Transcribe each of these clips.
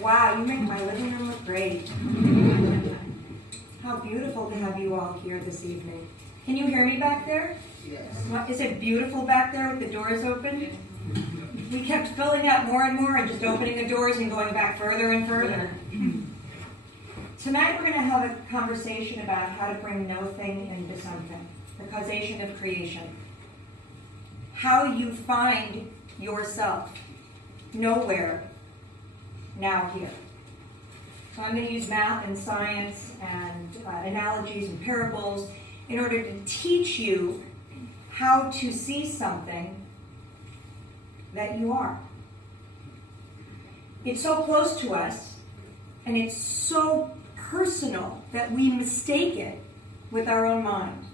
Wow, you make my living room look great. How beautiful to have you all here this evening. Can you hear me back there? Yes. Is it beautiful back there with the doors open? We kept filling up more and more and just opening the doors and going back further and further. Tonight we're going to have a conversation about how to bring no thing into something. The causation of creation. How you find yourself. Nowhere. Now here. So I'm going to use math and science and analogies and parables in order to teach you how to see something that you are. It's so close to us and it's so personal that we mistake it with our own mind.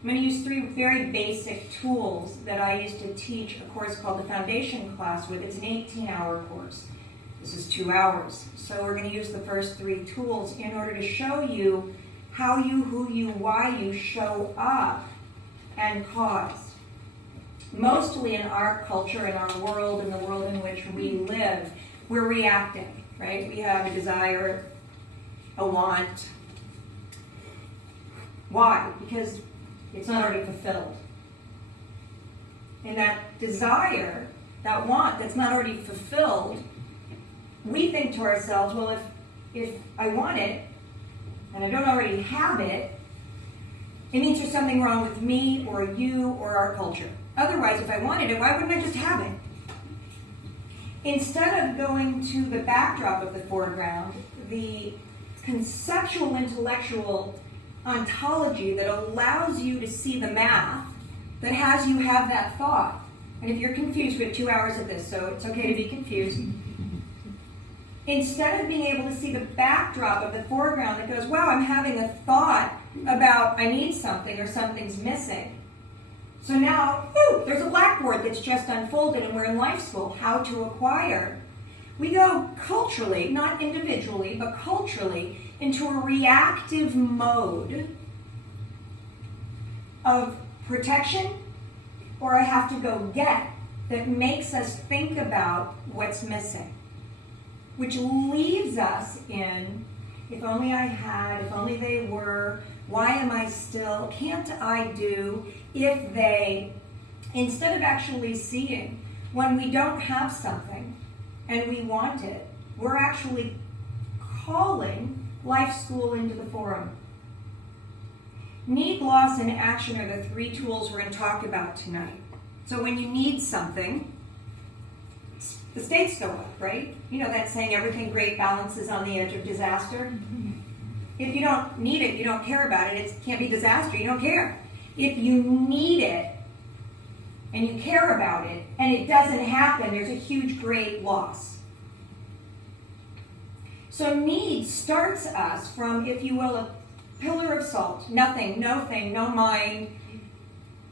I'm going to use 3 very basic tools that I used to teach a course called the Foundation class with. It's an 18-hour course. This is 2 hours. So we're going to use the first 3 tools in order to show you how you, who you, why you show up and cause. Mostly in our culture, in our world, in the world in which we live, we're reacting, right? We have a desire, a want. Why? Because it's not already fulfilled. And that desire, that want that's not already fulfilled, we think to ourselves, well, if I want it, and I don't already have it, it means there's something wrong with me or you or our culture. Otherwise, if I wanted it, why wouldn't I just have it? Instead of going to the backdrop of the foreground, the conceptual, intellectual ontology that allows you to see the math, that has you have that thought. And if you're confused, we have 2 hours of this, so it's okay to be confused. Instead of being able to see the backdrop of the foreground that goes, wow, I'm having a thought about I need something or something's missing. So now, there's a blackboard that's just unfolded and we're in life school, how to acquire. We go culturally, not individually, but culturally, into a reactive mode of protection or I have to go get that makes us think about what's missing, which leaves us in, if only I had, if only they were, why am I still, can't I do, if they, instead of actually seeing when we don't have something and we want it, we're actually calling life school into the forum. Need, loss, and action are the 3 tools we're going to talk about tonight. So when you need something, the stakes go up, right? You know that saying, everything great balances on the edge of disaster? If you don't need it, you don't care about it, it can't be disaster, you don't care. If you need it, and you care about it, and it doesn't happen, there's a huge, great loss. So need starts us from, if you will, a pillar of salt. Nothing, no thing, no mind,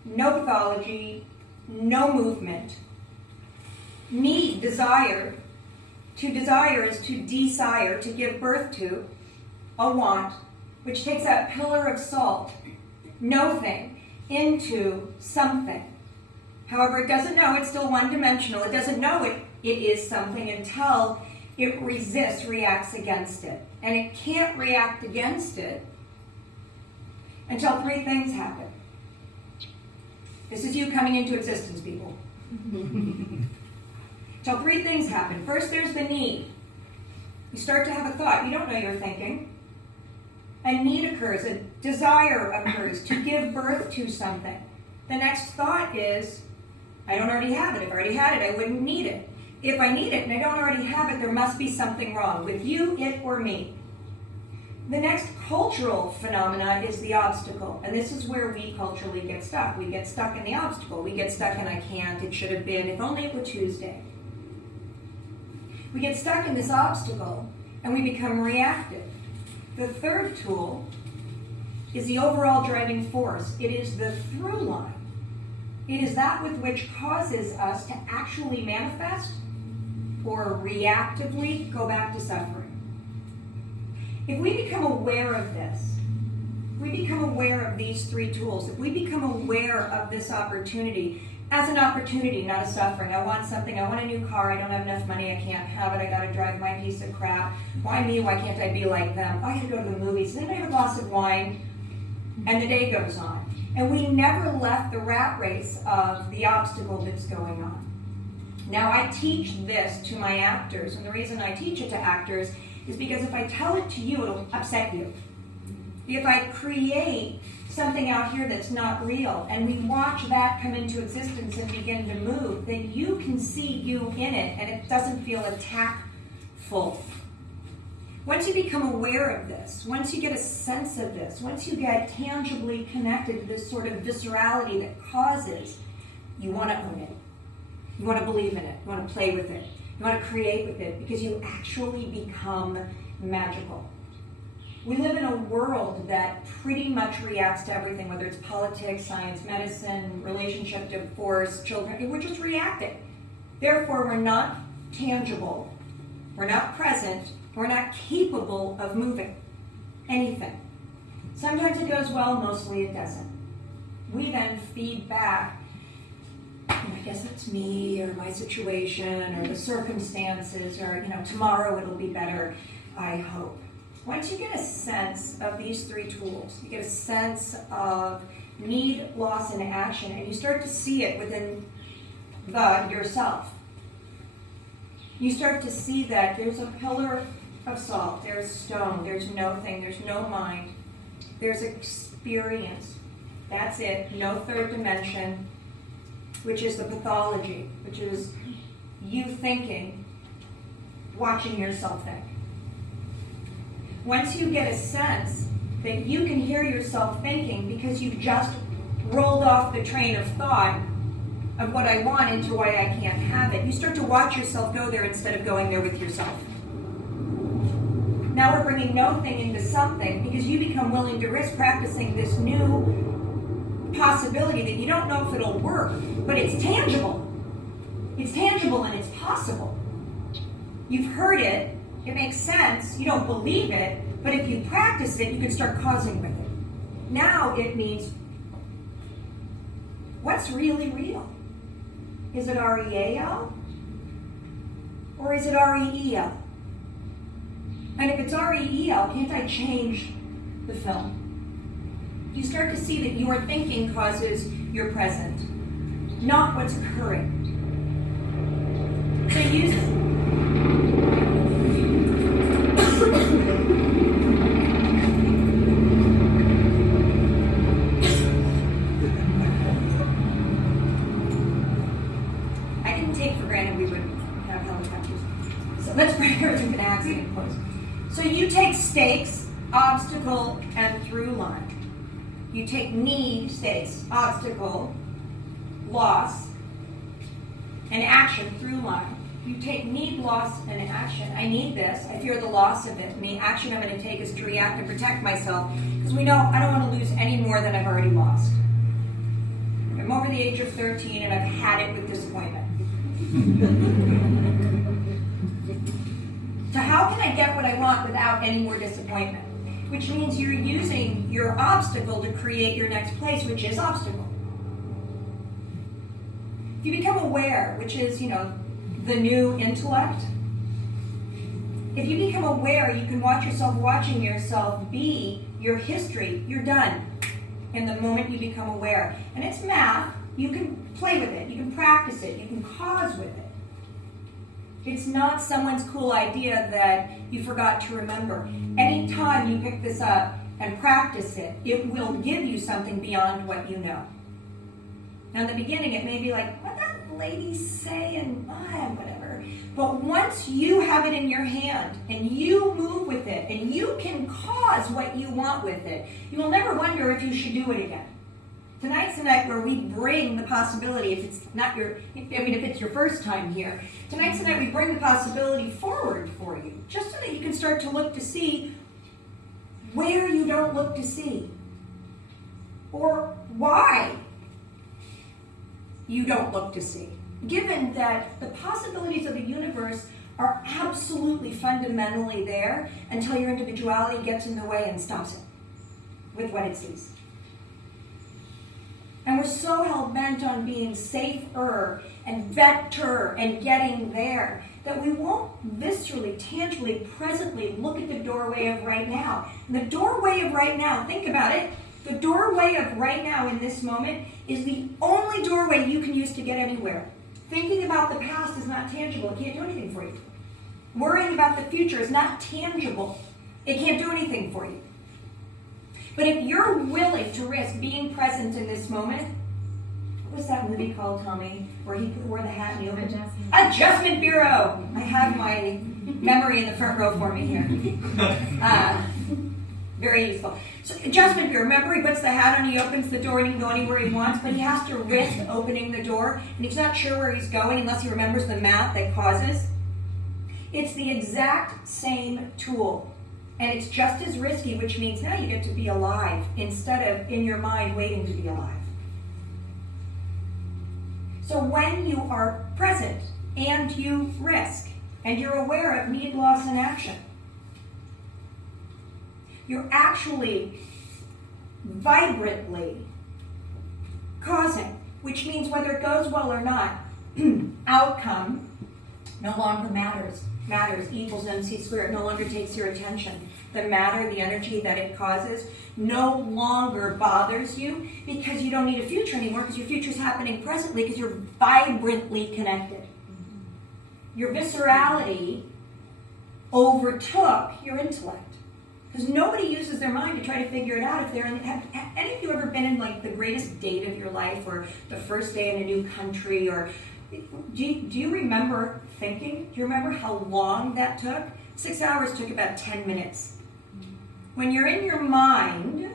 no pathology, no movement. Need, desire. To desire is to desire, to give birth to, a want, which takes that pillar of salt, no thing, into something. However, it doesn't know, it's still one-dimensional. It doesn't know it is something until it resists, reacts against it. And it can't react against it until 3 things happen. This is you coming into existence, people. Until 3 things happen. First, there's the need. You start to have a thought. You don't know you're thinking. A need occurs. A desire occurs to give birth to something. The next thought is, I don't already have it. If I already had it, I wouldn't need it. If I need it and I don't already have it, there must be something wrong with you, it, or me. The next cultural phenomena is the obstacle. And this is where we culturally get stuck. We get stuck in the obstacle. We get stuck in I can't, it should have been, if only it were Tuesday. We get stuck in this obstacle and we become reactive. The third tool is the overall driving force. It is the through line. It is that with which causes us to actually manifest or reactively go back to suffering. If we become aware of this, if we become aware of these 3 tools, if we become aware of this opportunity, as an opportunity, not a suffering. I want something, I want a new car, I don't have enough money, I can't have it, I gotta drive my piece of crap. Why me? Why can't I be like them? I gotta go to the movies. Then I have a glass of wine, and the day goes on. And we never left the rat race of the obstacle that's going on. Now, I teach this to my actors, and the reason I teach it to actors is because if I tell it to you, it'll upset you. If I create something out here that's not real, and we watch that come into existence and begin to move, then you can see you in it, and it doesn't feel attackful. Once you become aware of this, once you get a sense of this, once you get tangibly connected to this sort of viscerality that causes, you want to own it. You want to believe in it. You want to play with it. You want to create with it, because you actually become magical. We live in a world that pretty much reacts to everything, whether it's politics, science, medicine, relationship, divorce, children. We're just reacting. Therefore, we're not tangible. We're not present. We're not capable of moving anything. Sometimes it goes well, mostly it doesn't. We then feed back, I guess it's me or my situation or the circumstances or, tomorrow it'll be better, I hope. Once you get a sense of these three tools, you get a sense of need, loss, and action, and you start to see it within yourself. You start to see that there's a pillar of salt, there's stone, there's no thing, there's no mind, there's experience. That's it, no third dimension, which is the pathology, which is you thinking, watching yourself think. Once you get a sense that you can hear yourself thinking because you've just rolled off the train of thought of what I want into why I can't have it, you start to watch yourself go there instead of going there with yourself. Now we're bringing no thing into something because you become willing to risk practicing this new possibility that you don't know if it'll work, but it's tangible. It's tangible and it's possible. You've heard it. It makes sense. You don't believe it, but if you practice it, you can start causing with it. Now it means, what's really real? Is it R-E-A-L? Or is it R-E-E-L? And if it's R-E-E-L, can't I change the film? You start to see that your thinking causes your present, not what's occurring. So use I didn't take for granted we would have helicopters. So let's bring her to an accident close. So you take stakes, obstacle, and through line. You take need, stakes, obstacle, loss, and action through line. You take need, loss, and action. I need this. I fear the loss of it. And the action I'm going to take is to react and protect myself because we know I don't want to lose any more than I've already lost. I'm over the age of 13 and I've had it with disappointment. So how can I get what I want without any more disappointment? Which means you're using your obstacle to create your next place, which is obstacle. If you become aware, which is, the new intellect, if you become aware, you can watch yourself watching yourself be your history. You're done in the moment you become aware. And it's math. You can play with it. You can practice it. You can cause with it. It's not someone's cool idea that you forgot to remember. Anytime you pick this up and practice it, it will give you something beyond what you know. Now in the beginning, it may be like, what that lady saying? Whatever. But once you have it in your hand and you move with it and you can cause what you want with it, you will never wonder if you should do it again. Tonight's the night where we bring the possibility, if it's your first time here, tonight's the night we bring the possibility forward for you, just so that you can start to look to see where you don't look to see, or why you don't look to see, given that the possibilities of the universe are absolutely fundamentally there until your individuality gets in the way and stops it with what it sees. And we're so hell-bent on being safer and better and getting there that we won't viscerally, tangibly, presently look at the doorway of right now. And the doorway of right now, think about it, the doorway of right now in this moment is the only doorway you can use to get anywhere. Thinking about the past is not tangible. It can't do anything for you. Worrying about the future is not tangible. It can't do anything for you. But if you're willing to risk being present in this moment, what was that movie called, Tommy, where he wore the hat and he opened Adjustment Bureau. I have my memory in the front row for me here. Very useful. So Adjustment Bureau, remember he puts the hat on, he opens the door and he can go anywhere he wants, but he has to risk opening the door, and he's not sure where he's going unless he remembers the math that causes. It's the exact same tool. And it's just as risky, which means now you get to be alive instead of in your mind waiting to be alive. So when you are present and you risk and you're aware of need, loss, and action, you're actually vibrantly causing, which means whether it goes well or not, outcome no longer matters. E equals MC squared no longer takes your attention. The matter, the energy that it causes, no longer bothers you because you don't need a future anymore because your future is happening presently because you're vibrantly connected. Your viscerality overtook your intellect because nobody uses their mind to try to figure it out. If they're in, have any of you ever been in like the greatest date of your life or the first day in a new country or do you remember thinking? Do you remember how long that took? 6 hours took about 10 minutes. When you're in your mind,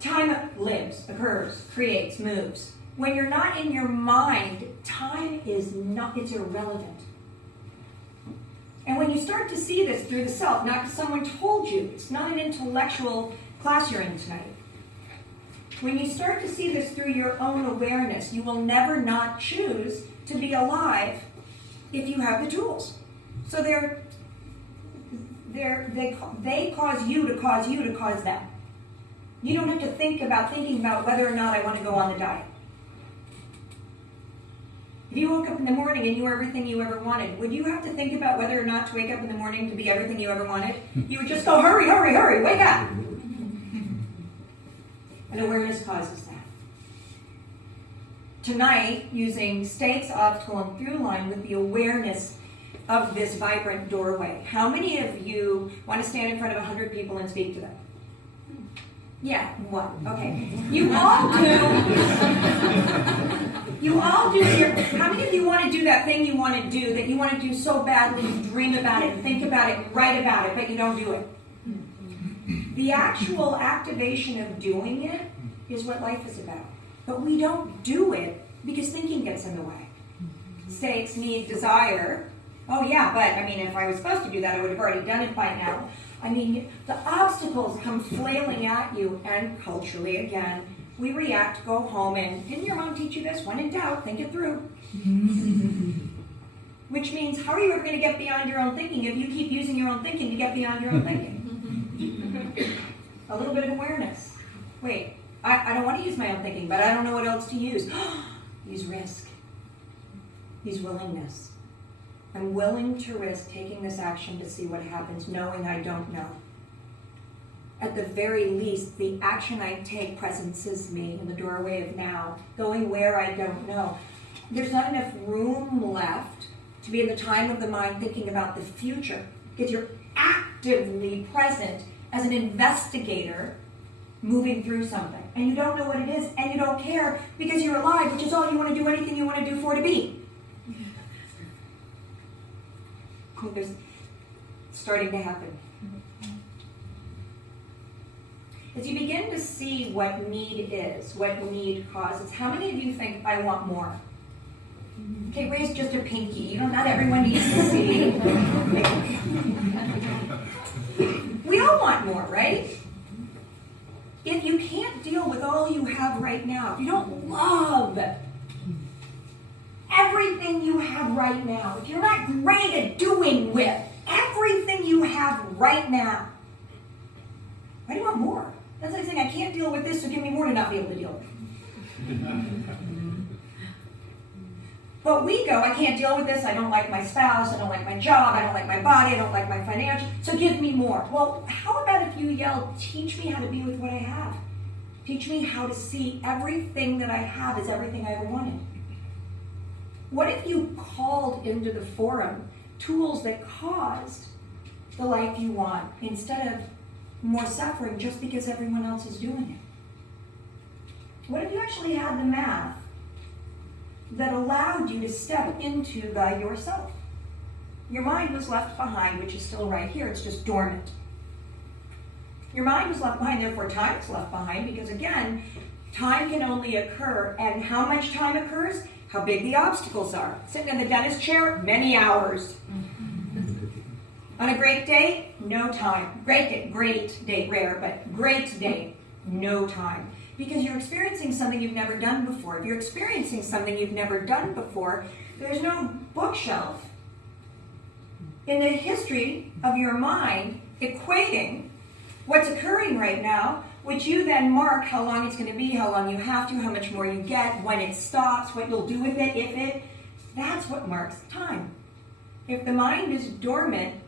time lives, occurs, creates, moves. When you're not in your mind, time is not, it's irrelevant. And when you start to see this through the self, not because someone told you, it's not an intellectual class you're in tonight. When you start to see this through your own awareness, you will never not choose to be alive if you have the tools. So they cause you to cause them. You don't have to thinking about whether or not I want to go on the diet. If you woke up in the morning and you were everything you ever wanted, would you have to think about whether or not to wake up in the morning to be everything you ever wanted? You would just go, hurry, hurry, hurry, wake up. And awareness causes that. Tonight, using stakes, obstacle, and through line with the awareness of this vibrant doorway. How many of you want to stand in front of 100 people and speak to them? Yeah, one. Okay. You all do. How many of you want to do that thing you want to do, that you want to do so badly, you dream about it, think about it, write about it, but you don't do it? The actual activation of doing it is what life is about. But we don't do it because thinking gets in the way. Stakes, need, desire. Oh yeah, but I mean, if I was supposed to do that, I would have already done it by now. I mean, the obstacles come flailing at you, and culturally, again, we react, go home, and didn't your mom teach you this? When in doubt, think it through. Which means, how are you ever going to get beyond your own thinking if you keep using your own thinking to get beyond your own thinking? A little bit of awareness. Wait, I don't want to use my own thinking, but I don't know what else to use. Use risk. Use willingness. I'm willing to risk taking this action to see what happens, knowing I don't know. At the very least, the action I take presences me in the doorway of now, going where I don't know. There's not enough room left to be in the time of the mind thinking about the future, because you're actively present as an investigator moving through something. And you don't know what it is, and you don't care because you're alive, which is all you want to do, anything you want to do for to be. There's starting to happen. As you begin to see what need is, what need causes, how many of you think, I want more? Okay, raise just a pinky. You know, not everyone needs to see. We all want more, right? If you can't deal with all you have right now, if you don't love everything you have right now, if you're not great at doing with everything you have right now, why do you want more? That's like saying, I can't deal with this, so give me more to not be able to deal with. But we go, I can't deal with this, I don't like my spouse, I don't like my job, I don't like my body, I don't like my financial, so give me more. Well, how about if you yell, teach me how to be with what I have? Teach me how to see everything that I have as everything I ever wanted. What if you called into the forum tools that caused the life you want instead of more suffering just because everyone else is doing it? What if you actually had the math that allowed you to step into the yourself? Your mind was left behind, which is still right here, it's just dormant. Your mind was left behind, therefore time is left behind, because again, time can only occur, and how much time occurs? How big the obstacles are. Sitting in the dentist chair, many hours. On a great day, no time. Great day, rare, but great day, no time. Because you're experiencing something you've never done before. If you're experiencing something you've never done before, there's no bookshelf in the history of your mind equating what's occurring right now, which you then mark how long it's going to be, how long you have to, how much more you get, when it stops, what you'll do with it, if it. That's what marks time. If the mind is dormant,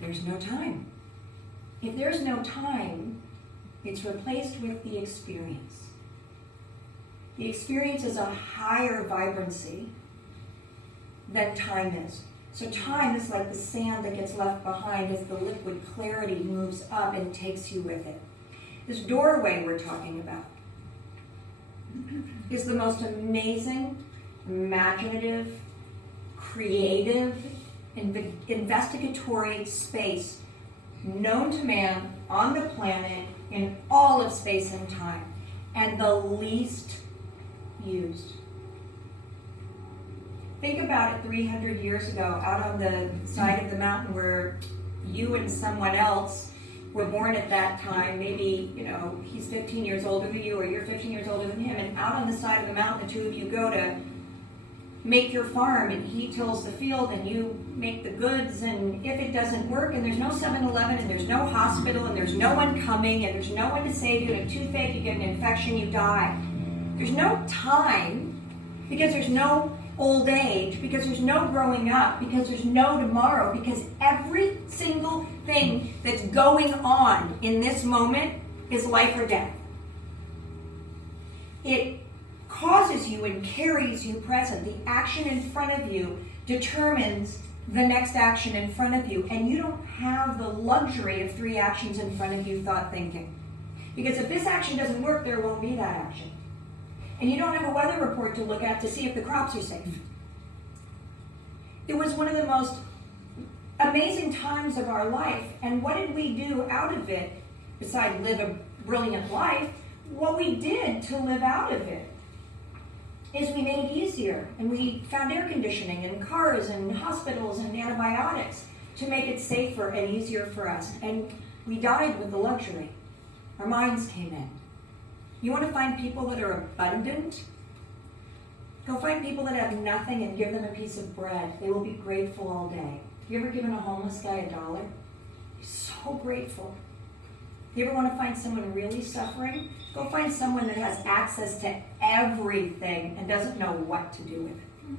there's no time. If there's no time, it's replaced with the experience. The experience is a higher vibrancy than time is. So time is like the sand that gets left behind as the liquid clarity moves up and takes you with it. This doorway we're talking about is the most amazing, imaginative, creative, investigatory space known to man on the planet in all of space and time, and the least used. Think about it 300 years ago, out on the side of the mountain where you and someone else were born at that time. Maybe, he's 15 years older than you, or you're 15 years older than him, and out on the side of the mountain, the two of you go to make your farm, and he tills the field, and you make the goods, and if it doesn't work, and there's no 7-Eleven, and there's no hospital, and there's no one coming, and there's no one to save you, and a toothache, you get an infection, you die. There's no time, because there's no old age, because there's no growing up, because there's no tomorrow, because every single thing that's going on in this moment is life or death. It causes you and carries you present. The action in front of you determines the next action in front of you, and you don't have the luxury of 3 actions in front of you, thought thinking. Because if this action doesn't work, there won't be that action. And you don't have a weather report to look at to see if the crops are safe. It was one of the most amazing times of our life, and what did we do out of it, besides live a brilliant life? What we did to live out of it is we made it easier, and we found air conditioning and cars and hospitals and antibiotics to make it safer and easier for us. And we died with the luxury. Our minds came in. You want to find people that are abundant? Go find people that have nothing and give them a piece of bread. They will be grateful all day. You ever given a homeless guy $1? He's so grateful. You ever want to find someone really suffering? Go find someone that has access to everything and doesn't know what to do with it.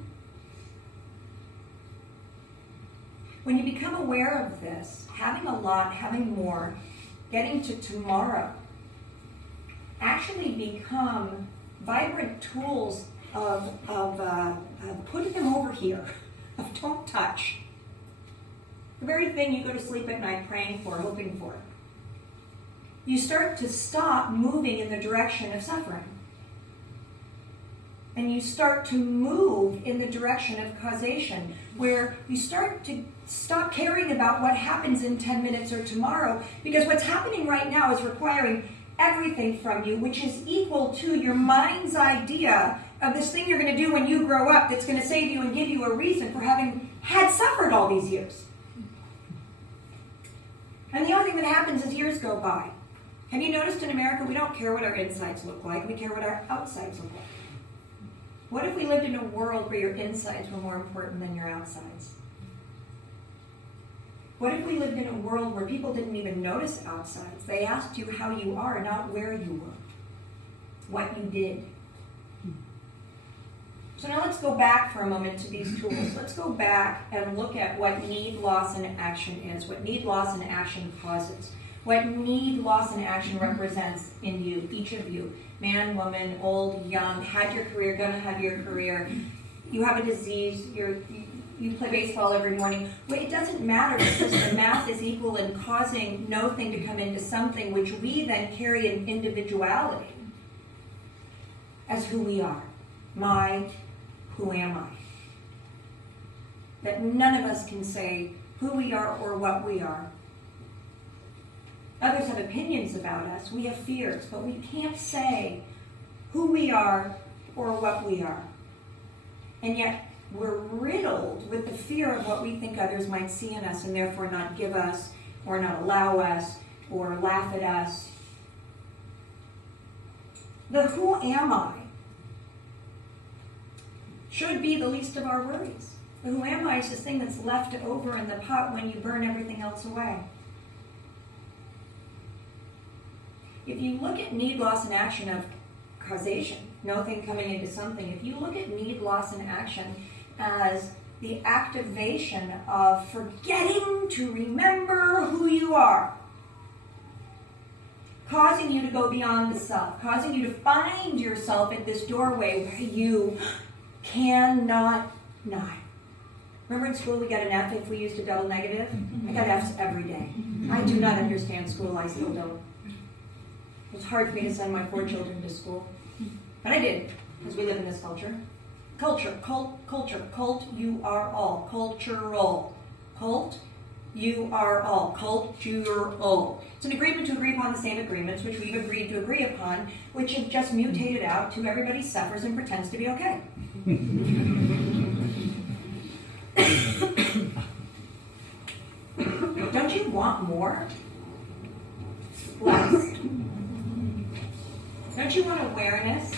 When you become aware of this, having a lot, having more, getting to tomorrow, actually become vibrant tools of putting them over here, of don't touch. The very thing you go to sleep at night praying for, hoping for. You start to stop moving in the direction of suffering. And you start to move in the direction of causation, where you start to stop caring about what happens in 10 minutes or tomorrow, because what's happening right now is requiring everything from you, which is equal to your mind's idea of this thing you're going to do when you grow up that's going to save you and give you a reason for having had suffered all these years. And the only thing that happens is years go by. Have you noticed in America, we don't care what our insides look like, we care what our outsides look like. What if we lived in a world where your insides were more important than your outsides? What if we lived in a world where people didn't even notice outsides? They asked you how you are, not where you were. what you did. So now let's go back for a moment to these tools. Let's go back and look at what need, loss, and action is, what need, loss, and action causes, what need, loss, and action represents in you, each of you, man, woman, old, young, had your career, gonna have your career, you have a disease, you play baseball every morning. Well, it doesn't matter because the math is equal in causing no thing to come into something, which we then carry in individuality as who we are. Who am I? That none of us can say who we are or what we are. Others have opinions about us. We have fears, but we can't say who we are or what we are. And yet we're riddled with the fear of what we think others might see in us and therefore not give us or not allow us or laugh at us. The who am I should be the least of our worries. The who am I is this thing that's left over in the pot when you burn everything else away. If you look at need, loss, and action of causation, no thing coming into something, if you look at need, loss, and action as the activation of forgetting to remember who you are, causing you to go beyond the self, causing you to find yourself at this doorway where you cannot not. Remember in school we got an F if we used a double negative? I got Fs every day. I do not understand school, I still don't. It was hard for me to send my 4 children to school. But I did, because we live in this culture. Culture, cult, you are all. Cultural. Cult, you are all. Cultural. It's an agreement to agree upon the same agreements, which we've agreed to agree upon, which have just mutated out to everybody suffers and pretends to be okay. Don't you want more? Less. Don't you want awareness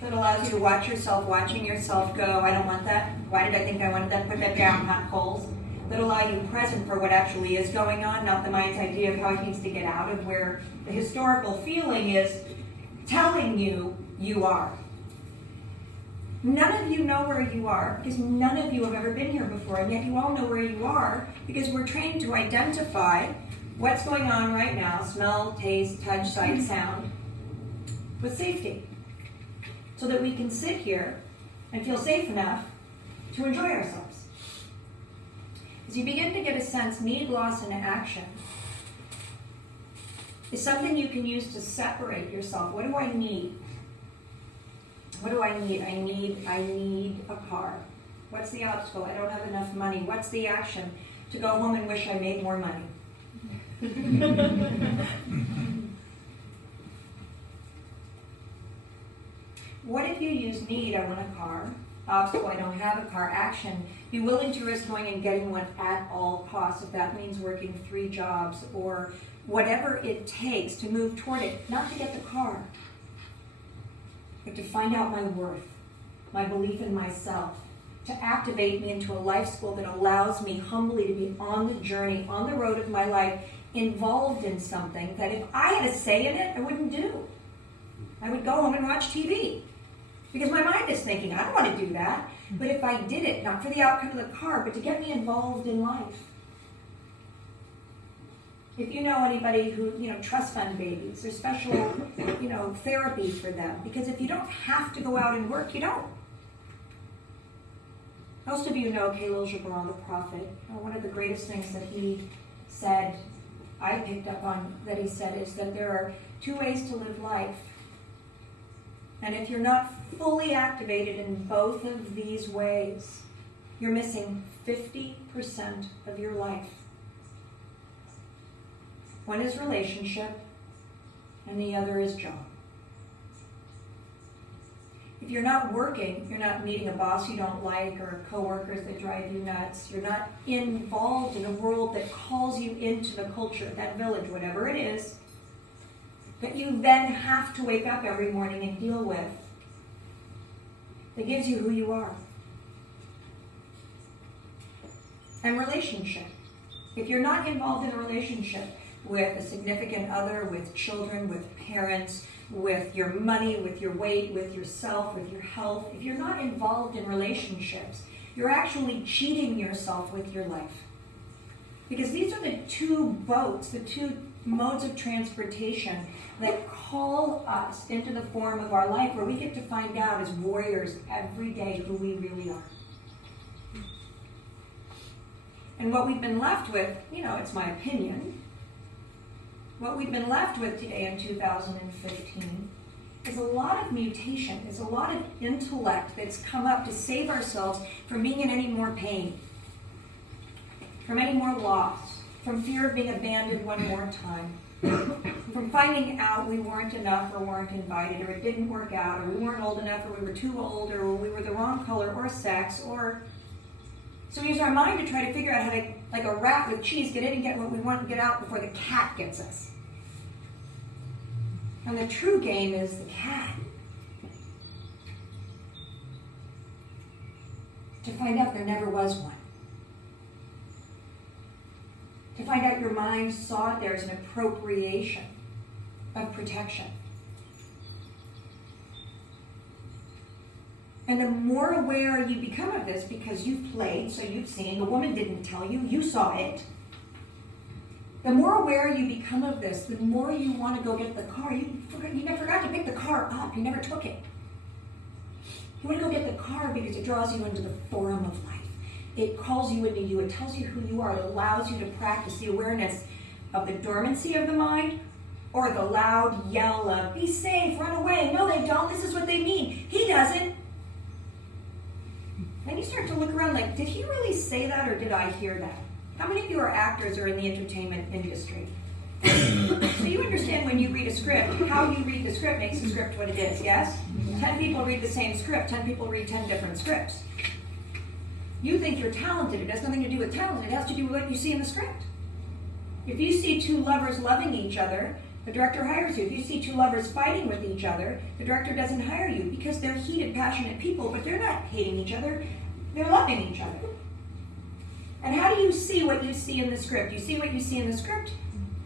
that allows you to watch yourself, watching yourself go, I don't want that. Why did I think I wanted that? Put that down, hot coals. That allow you present for what actually is going on, not the mind's idea of how it needs to get out of where the historical feeling is telling you you are. None of you know where you are because none of you have ever been here before, and yet you all know where you are because we're trained to identify what's going on right now, smell, taste, touch, sight, sound, with safety, so that we can sit here and feel safe enough to enjoy ourselves. As you begin to get a sense, need, loss, and action is something you can use to separate yourself. What do I need? What do I need? I need a car. What's the obstacle? I don't have enough money. What's the action? To go home and wish I made more money. What if you use need, I want a car, obstacle, I don't have a car, action, be willing to risk going and getting one at all costs, if that means working 3 jobs or whatever it takes to move toward it, not to get the car, but to find out my worth, my belief in myself, to activate me into a life school that allows me humbly to be on the journey, on the road of my life, involved in something that if I had a say in it, I wouldn't do. I would go home and watch TV. Because my mind is thinking, I don't want to do that. But if I did it, not for the outcome of the car, but to get me involved in life. If you know anybody who, trust fund babies, there's special, therapy for them. Because if you don't have to go out and work, you don't. Most of you know Khalil Gibran, the prophet. One of the greatest things that he said, I picked up on that he said, is that there are 2 ways to live life. And if you're not fully activated in both of these ways, you're missing 50% of your life. One is relationship, and the other is job. If you're not working, you're not meeting a boss you don't like or coworkers that drive you nuts. You're not involved in a world that calls you into the culture, that village, whatever it is, that you then have to wake up every morning and deal with, that gives you who you are. And relationship. If you're not involved in a relationship, with a significant other, with children, with parents, with your money, with your weight, with yourself, with your health, if you're not involved in relationships, you're actually cheating yourself with your life. Because these are the two boats, the two modes of transportation that call us into the form of our life where we get to find out as warriors every day who we really are. And what we've been left with, it's my opinion, what we've been left with today in 2015 is a lot of mutation, is a lot of intellect that's come up to save ourselves from being in any more pain, from any more loss, from fear of being abandoned one more time, from finding out we weren't enough or weren't invited or it didn't work out or we weren't old enough or we were too old or we were the wrong color or sex or... So we use our mind to try to figure out how to, like a rat with cheese, get in and get what we want and get out before the cat gets us. And the true game is the cat. To find out there never was one. To find out your mind saw it there as an appropriation of protection. And the more aware you become of this, because you've played, so you've seen, the woman didn't tell you, you saw it. The more aware you become of this, the more you want to go get the car. You never forgot to pick the car up. You never took it. You want to go get the car because it draws you into the forum of life. It calls you into you. It tells you who you are. It allows you to practice the awareness of the dormancy of the mind or the loud yell of, be safe, run away. No, they don't. This is what they mean. He doesn't. Then you start to look around like, did he really say that or did I hear that? How many of you are actors or in the entertainment industry? So you understand when you read a script, how you read the script makes the script what it is, yes? 10 people read the same script, 10 people read 10 different scripts. You think you're talented. It has nothing to do with talent. It has to do with what you see in the script. If you see two lovers loving each other, the director hires you. If you see two lovers fighting with each other, the director doesn't hire you because they're heated, passionate people, but they're not hating each other. They're loving each other. And how do you see what you see in the script? You see what you see in the script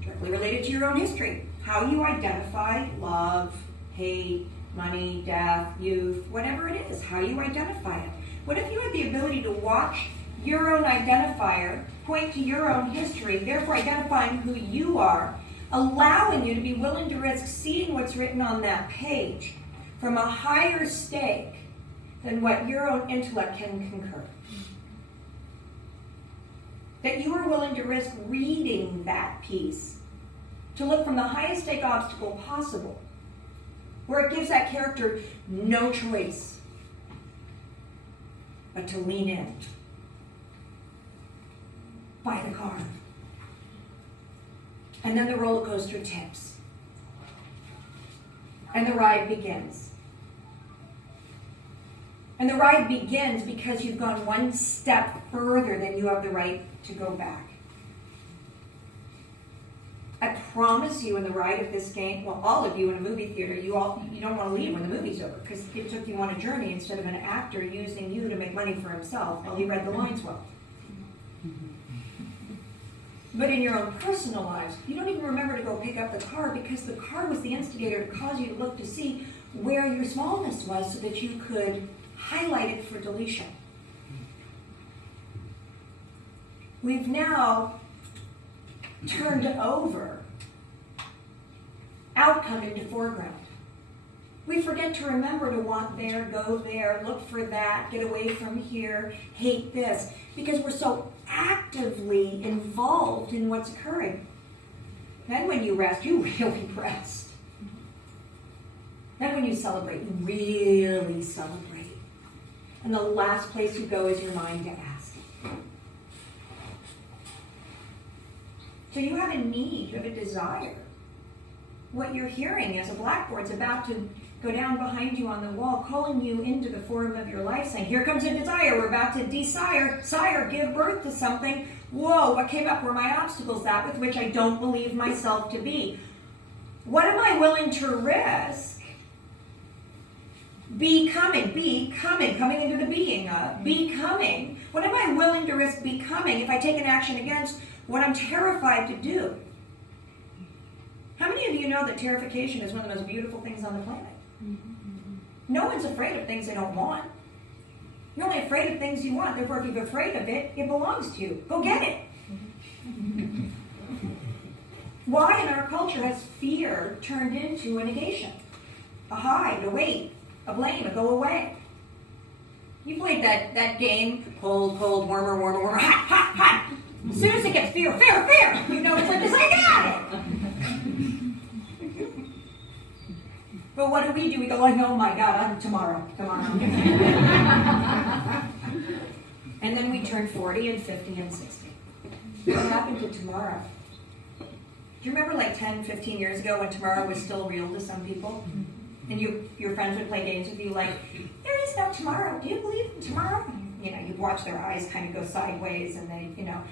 directly related to your own history. How you identify love, hate, money, death, youth, whatever it is, how you identify it. What if you had the ability to watch your own identifier, point to your own history, therefore identifying who you are, allowing you to be willing to risk seeing what's written on that page from a higher stake than what your own intellect can concur? That you are willing to risk reading that piece to look from the highest stake obstacle possible, where it gives that character no choice but to lean in. Buy the car. And then the roller coaster tips. And the ride begins. And the ride begins because you've gone one step further than you have the right to go back. I promise you in the ride of this game, well, all of you in a movie theater, you don't want to leave when the movie's over because it took you on a journey instead of an actor using you to make money for himself while he read the lines well. But in your own personal lives, you don't even remember to go pick up the car because the car was the instigator to cause you to look to see where your smallness was so that you could highlight it for deletion. We've now turned over outcome into foreground. We forget to remember to want there, go there, look for that, get away from here, hate this, because we're so actively involved in what's occurring. Then when you rest, you really rest. Then when you celebrate, you really celebrate. And the last place you go is your mind to ask. So you have a need, you have a desire. What you're hearing is a blackboard's about to go down behind you on the wall, calling you into the forum of your life, saying, here comes a desire, we're about to desire, sire, give birth to something. Whoa, what came up were my obstacles, that with which I don't believe myself to be. What am I willing to risk? Becoming, coming into the being of, becoming. What am I willing to risk becoming if I take an action against what I'm terrified to do? How many of you know that terrification is one of the most beautiful things on the planet? No one's afraid of things they don't want. You're only afraid of things you want. Therefore, if you're afraid of it, it belongs to you. Go get it. Why in our culture has fear turned into a negation? A hide, a wait, a blame, a go away. You played that game, cold, cold, warmer, warmer, warmer, hot, hot, hot. As soon as it gets fear, fear, fear, you know it's like this, I got it. But what do? We go like, oh my God, tomorrow. And then we turn 40 and 50 and 60. What happened to tomorrow? Do you remember like 10, 15 years ago when tomorrow was still real to some people? And your friends would play games with you like, there is no tomorrow. Do you believe in tomorrow? You know, you'd watch their eyes kind of go sideways and they, you know,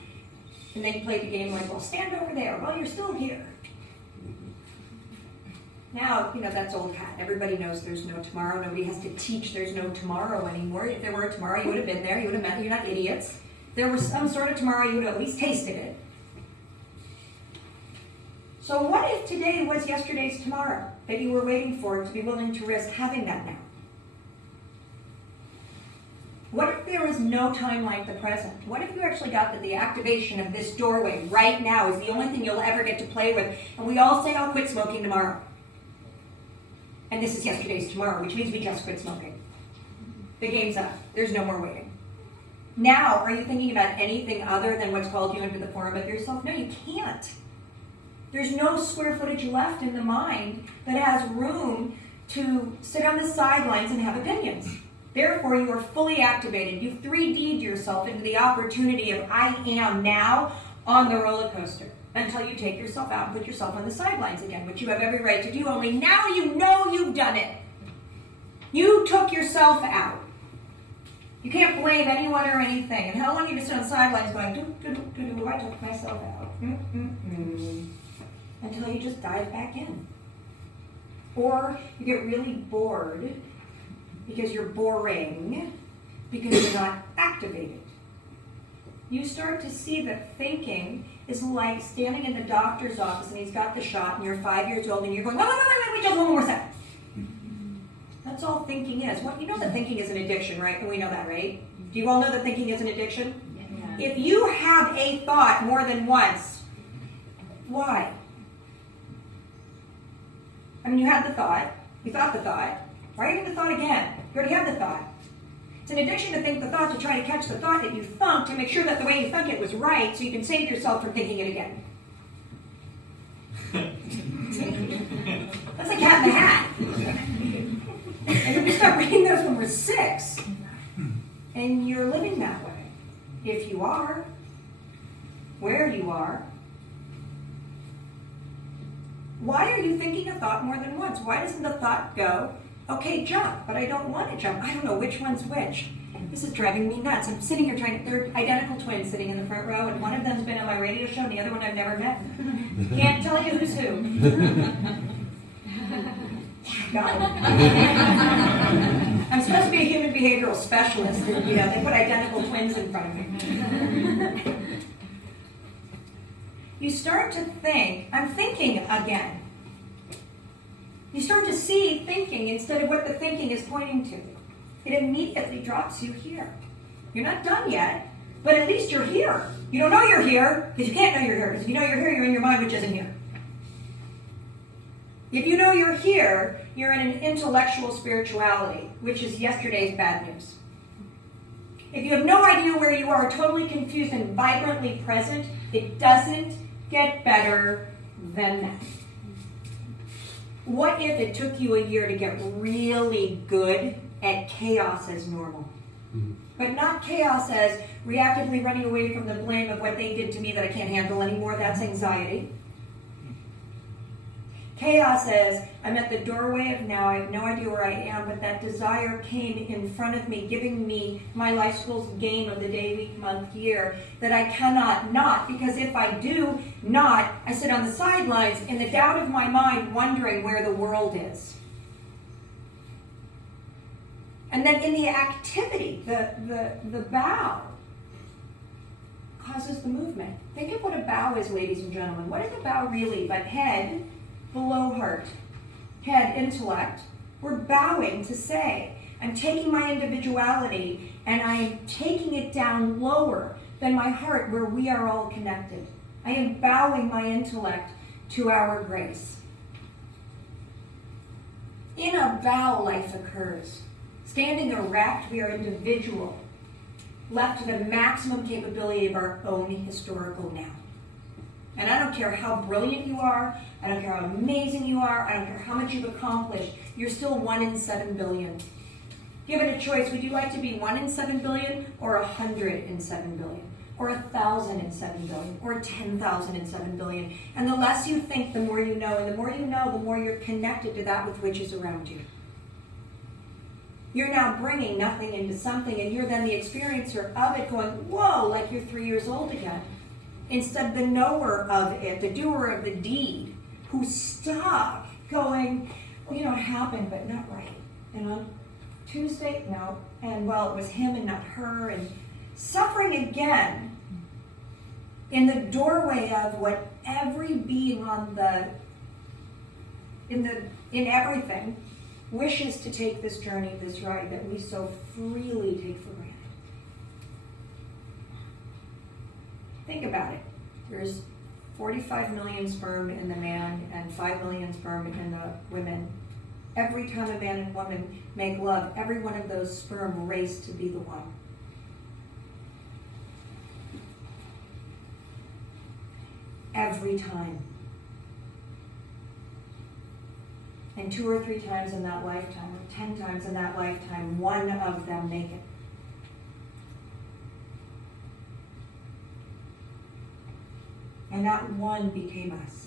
and then you played the game like, well, stand over there. Well, you're still here. Now, you know, that's old hat. Everybody knows there's no tomorrow. Nobody has to teach there's no tomorrow anymore. If there were a tomorrow, you would have been there. You would have met. You're not idiots. If there was some sort of tomorrow, you would have at least tasted it. So what if today was yesterday's tomorrow that you were waiting for to be willing to risk having that now? What if there was no time like the present? What if you actually got that the activation of this doorway right now is the only thing you'll ever get to play with, and we all say, I'll quit smoking tomorrow. And this is yesterday's tomorrow, which means we just quit smoking. The game's up. There's no more waiting. Now, are you thinking about anything other than what's called you into the form of yourself? No, you can't. There's no square footage left in the mind that has room to sit on the sidelines and have opinions. Therefore, you are fully activated. You've 3D'd yourself into the opportunity of I am now on the roller coaster until you take yourself out and put yourself on the sidelines again, which you have every right to do, only now you know you've done it. You took yourself out. You can't blame anyone or anything. And how long you just sit on the sidelines going, I took myself out. Until you just dive back in. Or you get really bored because you're boring, because you're not activated. You start to see that thinking is like standing in the doctor's office and he's got the shot and you're 5 years old and you're going, wait, just one more second. That's all thinking is. Well, you know that thinking is an addiction, right? And we know that, right? Do you all know that thinking is an addiction? Yeah. If you have a thought more than once, why? I mean, you had the thought, you thought the thought, why are you having the thought again? You already had the thought. It's an addiction to think the thought, to try to catch the thought that you thunk, to make sure that the way you thunk it was right, so you can save yourself from thinking it again. That's like cat in the hat. And we start reading those when we're 6, and you're living that way. If you are, where you are, why are you thinking a thought more than once? Why doesn't the thought go, okay, jump, but I don't want to jump. I don't know which one's which. This is driving me nuts. I'm sitting here trying to, they're identical twins sitting in the front row, and one of them's been on my radio show, and the other one I've never met. Can't tell you who's who. Got it. I'm supposed to be a human behavioral specialist, and they put identical twins in front of me. You start to think, I'm thinking again. You start to see thinking instead of what the thinking is pointing to. It immediately drops you here. You're not done yet, but at least you're here. You don't know you're here, because you can't know you're here, because if you know you're here, you're in your mind, which isn't here. If you know you're here, you're in an intellectual spirituality, which is yesterday's bad news. If you have no idea where you are, totally confused and vibrantly present, it doesn't get better than that. What if it took you a year to get really good at chaos as normal? But not chaos as reactively running away from the blame of what they did to me that I can't handle anymore. That's anxiety. Chaos as I'm at the doorway of now. I have no idea where I am, but that desire came in front of me, giving me my life school's game of the day, week, month, year, that I cannot not, because if I do not, I sit on the sidelines in the doubt of my mind, wondering where the world is. And then in the activity, the bow causes the movement. Think of what a bow is, ladies and gentlemen. What is a bow really? But head, below heart, head, intellect, we're bowing to say, I'm taking my individuality and I'm taking it down lower than my heart where we are all connected. I am bowing my intellect to our grace. In a bow, life occurs. Standing erect, we are individual, left to the maximum capability of our own historical now. And I don't care how brilliant you are, I don't care how amazing you are, I don't care how much you've accomplished, you're still 1 in 7 billion. Given a choice, would you like to be 1 in 7 billion or 100 in 7 billion? Or 1,000 in 7 billion, or 10,000 in 7 billion. And the less you think, the more you know. And the more you know, the more you're connected to that with which is around you. You're now bringing nothing into something, and you're then the experiencer of it going, whoa, like you're 3 years old again. Instead, the knower of it, the doer of the deed, who's stuck going, well, you know, it happened, but not right. And on Tuesday, no. And well, it was him and not her, and suffering again in the doorway of what every being in everything wishes to take this journey, this ride that we so freely take for granted. Think about it. There's 45 million sperm in the man and 5 million sperm in the women. Every time a man and woman make love, every one of those sperm race to be the one. Every time. And 2 or 3 times in that lifetime, or 10 times in that lifetime, one of them make it. And that one became us.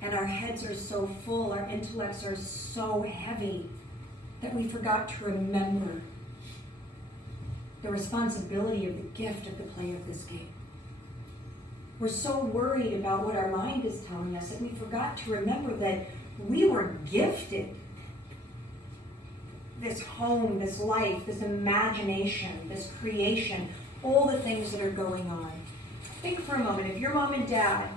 And our heads are so full, our intellects are so heavy that we forgot to remember the responsibility of the gift of the play of this game. We're so worried about what our mind is telling us that we forgot to remember that we were gifted this home, this life, this imagination, this creation, all the things that are going on. Think for a moment, if your mom and dad,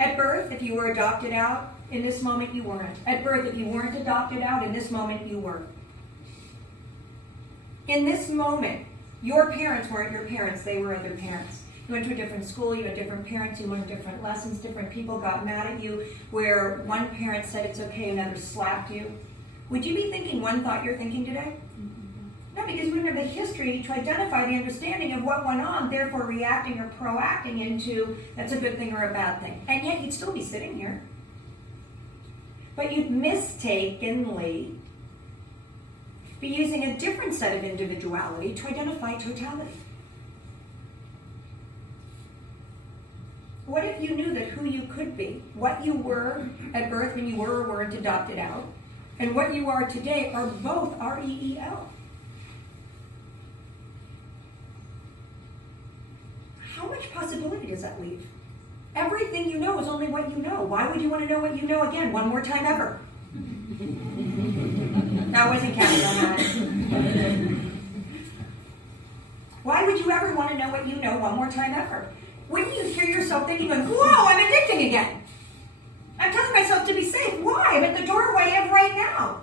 at birth, if you were adopted out, in this moment you weren't. At birth, if you weren't adopted out, in this moment you were. In this moment, your parents weren't your parents, they were other parents. You went to a different school, you had different parents, you learned different lessons, different people got mad at you, where one parent said it's okay, another slapped you. Would you be thinking one thought you're thinking today? No, because we don't have the history to identify the understanding of what went on, therefore reacting or proacting into that's a good thing or a bad thing. And yet you'd still be sitting here. But you'd mistakenly be using a different set of individuality to identify totality. What if you knew that who you could be, what you were at birth when you were or weren't adopted out, and what you are today are both R-E-E-L? How much possibility does that leave? Everything you know is only what you know. Why would you want to know what you know again, one more time ever? I wasn't counting on that. Why would you ever want to know what you know one more time ever? Wouldn't you hear yourself thinking, whoa, I'm addicting again? I'm telling myself to be safe. Why? I'm at the doorway of right now.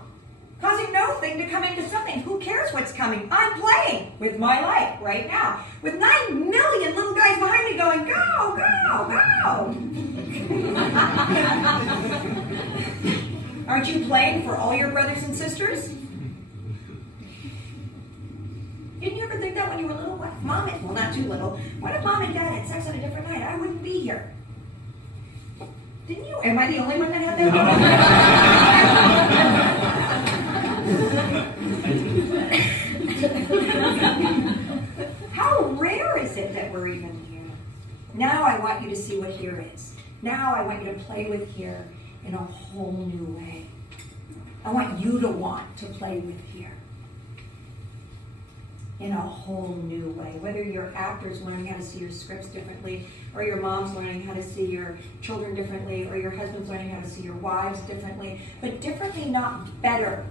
Causing no thing to come into something. Who cares what's coming? I'm playing with my life right now. With 9 million little guys behind me going, go, go, go. Aren't you playing for all your brothers and sisters? Didn't you ever think that when you were little? What if mom and, well, not too little. What if mom and dad had sex on a different night? I wouldn't be here. Didn't you? Am I the only one that had that? How rare is it that we're even here? Now I want you to see what here is. Now I want you to play with here in a whole new way. I want you to want to play with here in a whole new way. Whether your actors learning how to see your scripts differently, or your mom's learning how to see your children differently, or your husband's learning how to see your wives differently, but differently, not better.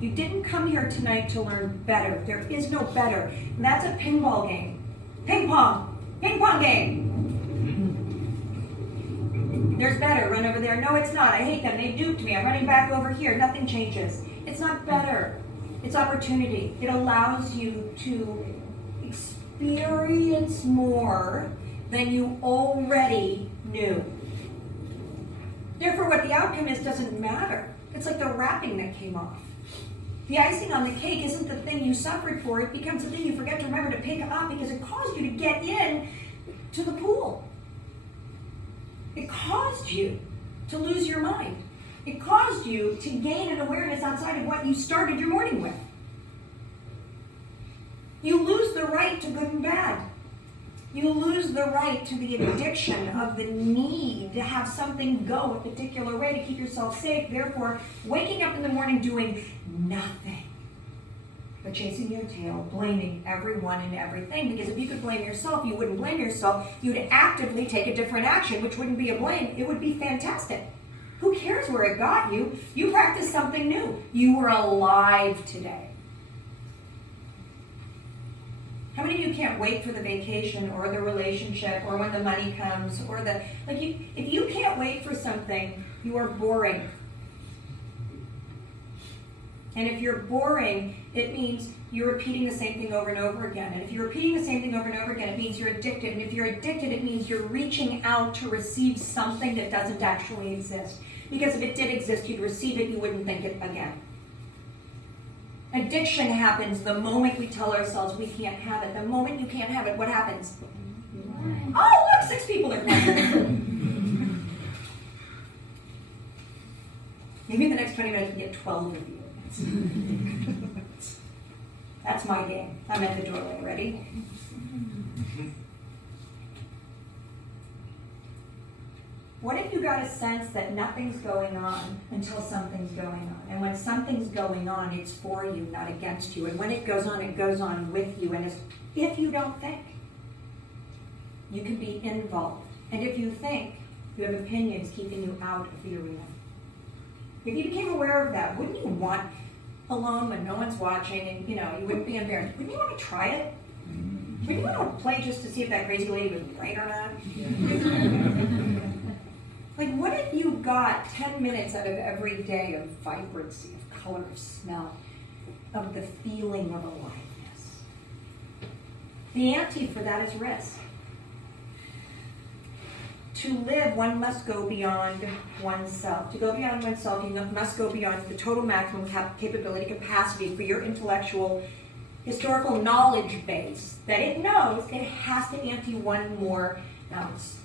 You didn't come here tonight to learn better. There is no better. And that's a pinball game. Ping pong. Ping pong game. There's better. Run over there. No, it's not. I hate them. They duped me. I'm running back over here. Nothing changes. It's not better. It's opportunity. It allows you to experience more than you already knew. Therefore, what the outcome is doesn't matter. It's like the wrapping that came off. The icing on the cake isn't the thing you suffered for. It becomes the thing you forget to remember to pick up because it caused you to get in to the pool. It caused you to lose your mind. It caused you to gain an awareness outside of what you started your morning with. You lose the right to good and bad. You lose the right to the addiction of the need to have something go a particular way to keep yourself safe. Therefore, waking up in the morning doing nothing but chasing your tail, blaming everyone and everything. Because if you could blame yourself, you wouldn't blame yourself. You'd actively take a different action, which wouldn't be a blame. It would be fantastic. Who cares where it got you? You practiced something new. You were alive today. How many of you can't wait for the vacation or the relationship or when the money comes or if you can't wait for something, you are boring. And if you're boring, it means you're repeating the same thing over and over again. And if you're repeating the same thing over and over again, it means you're addicted. And if you're addicted, it means you're reaching out to receive something that doesn't actually exist. Because if it did exist, you'd receive it, you wouldn't think it again. Addiction happens the moment we tell ourselves we can't have it. The moment you can't have it, what happens? Oh, look, 6 people are playing. Maybe in the next 20 minutes we get 12 of you. That's my game. I'm at the doorway. Ready? What if you got a sense that nothing's going on until something's going on? And when something's going on, it's for you, not against you. And when it goes on with you. And if you don't think, you can be involved. And if you think, you have opinions keeping you out of the arena. If you became aware of that, wouldn't you want alone when no one's watching and you wouldn't be embarrassed? Wouldn't you want to try it? Wouldn't you want to play just to see if that crazy lady was right or not? Like, what if you got 10 minutes out of every day of vibrancy, of color, of smell, of the feeling of aliveness? The ante for that is risk. To live, one must go beyond oneself. To go beyond oneself, you must go beyond the total maximum capability, capacity for your intellectual, historical knowledge base that it knows it has to ante one more ounce.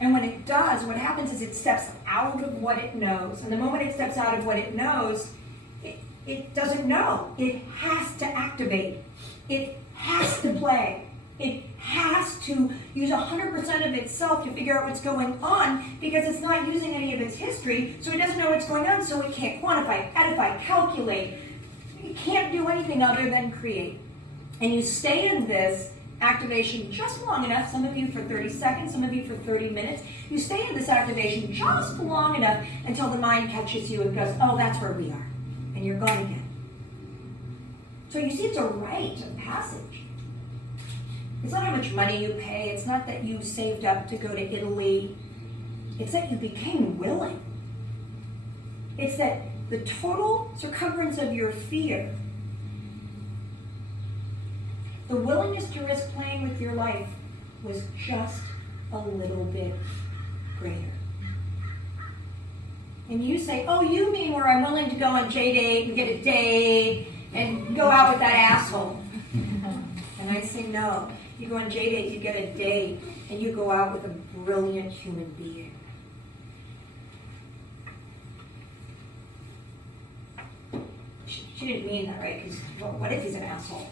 And when it does, what happens is it steps out of what it knows. And the moment it steps out of what it knows, it doesn't know. It has to activate. It has to play. It has to use 100% of itself to figure out what's going on because it's not using any of its history, so it doesn't know what's going on, so it can't quantify, edify, calculate. It can't do anything other than create. And you stay in this activation just long enough, some of you for 30 seconds, some of you for 30 minutes. You stay in this activation just long enough until the mind catches you and goes, oh, that's where we are. And you're gone again. So you see, it's a rite of passage. It's not how much money you pay. It's not that you saved up to go to Italy. It's that you became willing. It's that the total circumference of your fear, the willingness to risk playing with your life was just a little bit greater. And you say, oh, you mean where I'm willing to go on J-Date and get a date and go out with that asshole. And I say, no. You go on J-Date, you get a date, and you go out with a brilliant human being. She didn't mean that, right? Because what if he's an asshole?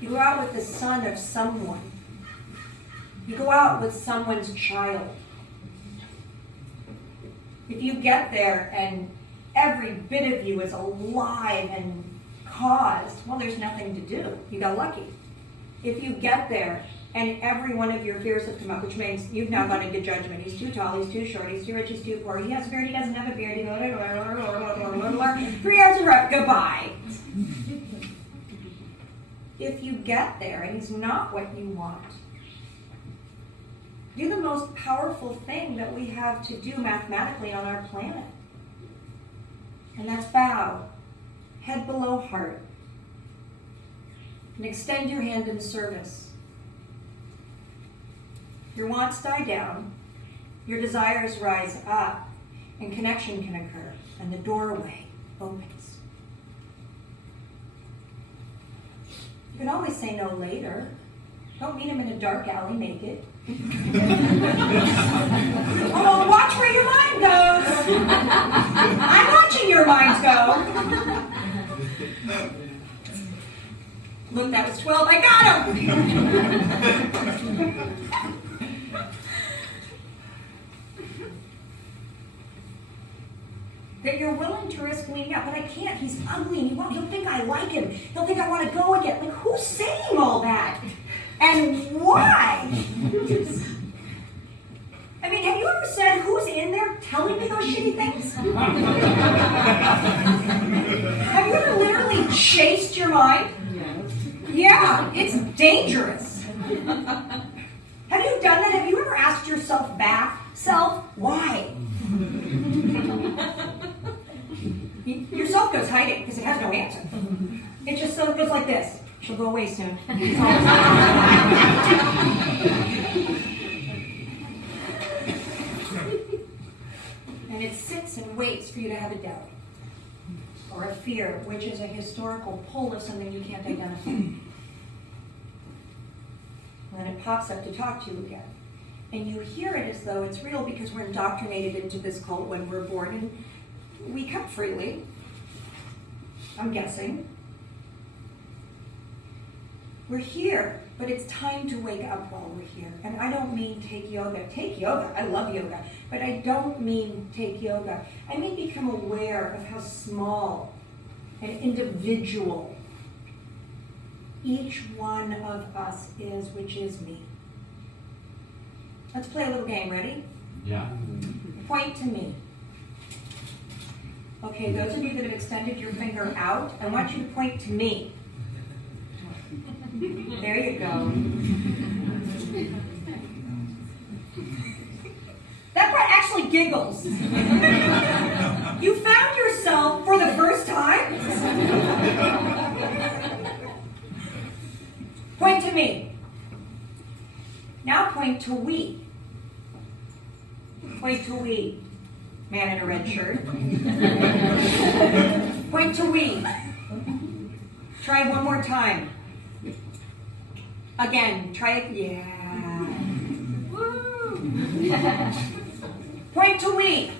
You go out with the son of someone. You go out with someone's child. If you get there and every bit of you is alive and caused, well, there's nothing to do. You got lucky. If you get there and every one of your fears have come up, which means you've now gone into judgment. He's too tall, he's too short, he's too rich, he's too poor, he has a beard, he doesn't have a beard, 3 hours of rep, goodbye. if you get there and he's not what you want, do the most powerful thing that we have to do mathematically on our planet. And that's bow, head below heart, and extend your hand in service. Your wants die down, your desires rise up, and connection can occur, and the doorway opens. You can always say no later. Don't meet him in a dark alley naked. Oh, watch where your mind goes. I'm watching your mind go. Look, that was 12. I got him. That you're willing to risk leaning out, but I can't. He's ugly. He'll think I like him. He'll think I want to go again. Like, who's saying all that? And why? I mean, have you ever said, who's in there telling me those shitty things? Have you ever literally chased your mind? Yeah, it's dangerous. Have you done that? Have you ever asked yourself back, self, why? Yourself goes hiding because it has no answer. It just goes like this. She'll go away soon. And it sits and waits for you to have a doubt or a fear, which is a historical pull of something you can't identify. And then it pops up to talk to you again. And you hear it as though it's real because we're indoctrinated into this cult when we're born. And we come freely, I'm guessing. We're here, but it's time to wake up while we're here. And I don't mean take yoga. Take yoga, I love yoga. But I don't mean take yoga. I mean become aware of how small and individual each one of us is, which is me. Let's play a little game, ready? Yeah. Point to me. Okay, those of you that have extended your finger out, I want you to point to me. There you go. That part actually giggles. You found yourself for the first time? Point to me. Now point to we. Point to we. Man in a red shirt. Point to we. Try one more time. Again, try it. Yeah. Woo. Point to we.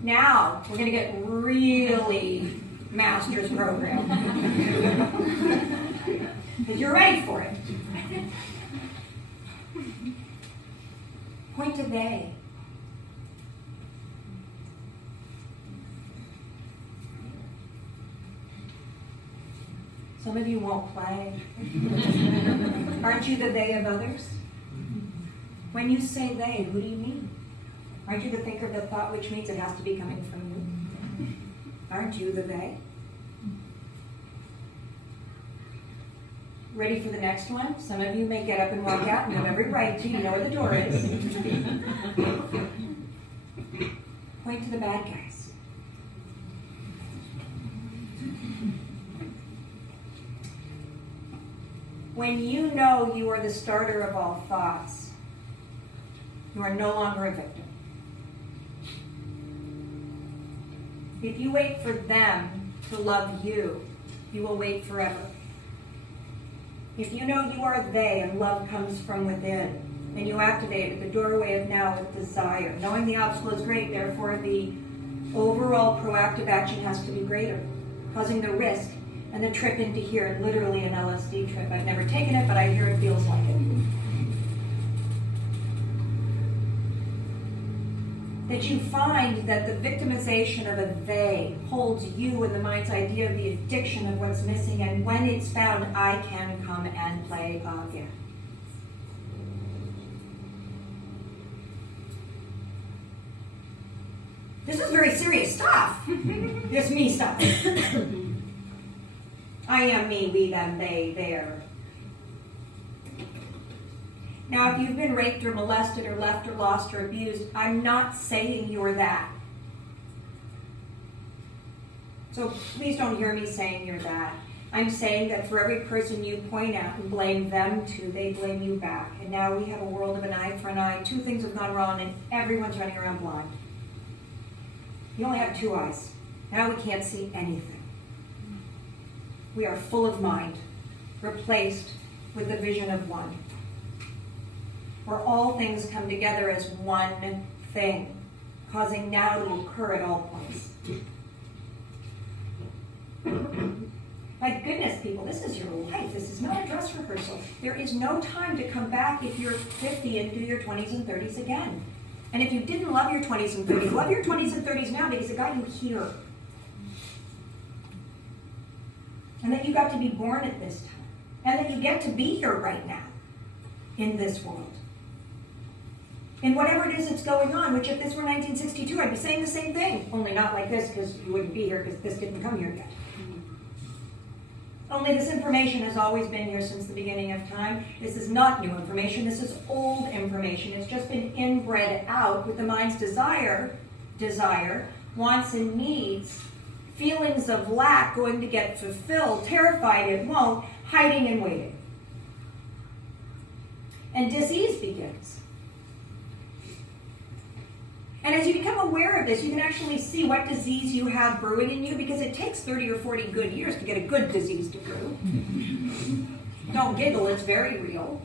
Now, we're going to get really master's program. Because you're ready for it. Point to they. Some of you won't play. Aren't you the they of others? When you say they, who do you mean? Aren't you the thinker of the thought, which means it has to be coming from you? Aren't you the they? Ready for the next one? Some of you may get up and walk out and have every right to. You know where the door is. Point to the bad guys. When you know you are the starter of all thoughts, you are no longer a victim. If you wait for them to love you, you will wait forever. If you know you are they and love comes from within, and you activate at the doorway of now with desire, knowing the obstacle is great, therefore the overall proactive action has to be greater, causing the risk and the trip into here, literally an LSD trip. I've never taken it, but I hear it feels like it. That you find that the victimization of a they holds you in the mind's idea of the addiction of what's missing, and when it's found, I can come and play again. This is very serious stuff. This me stuff. I am me, we, them, they, their. Now, if you've been raped or molested or left or lost or abused, I'm not saying you're that. So please don't hear me saying you're that. I'm saying that for every person you point at and blame them to, they blame you back. And now we have a world of an eye for an eye. 2 things have gone wrong and everyone's running around blind. You only have 2 eyes. Now we can't see anything. We are full of mind, replaced with the vision of one, where all things come together as one thing, causing now to occur at all points. My goodness, people, this is your life. This is not a dress rehearsal. There is no time to come back if you're 50 and do your 20s and 30s again. And if you didn't love your 20s and 30s, love your 20s and 30s now because it got you here. And that you got to be born at this time. And that you get to be here right now in this world. In whatever it is that's going on, which if this were 1962, I'd be saying the same thing. Only not like this because you wouldn't be here because this didn't come here yet. Only this information has always been here since the beginning of time. This is not new information. This is old information. It's just been inbred out with the mind's desire, wants and needs, feelings of lack going to get fulfilled, terrified it won't, hiding and waiting. And disease begins. And as you become aware of this, you can actually see what disease you have brewing in you because it takes 30 or 40 good years to get a good disease to brew. Don't giggle, it's very real.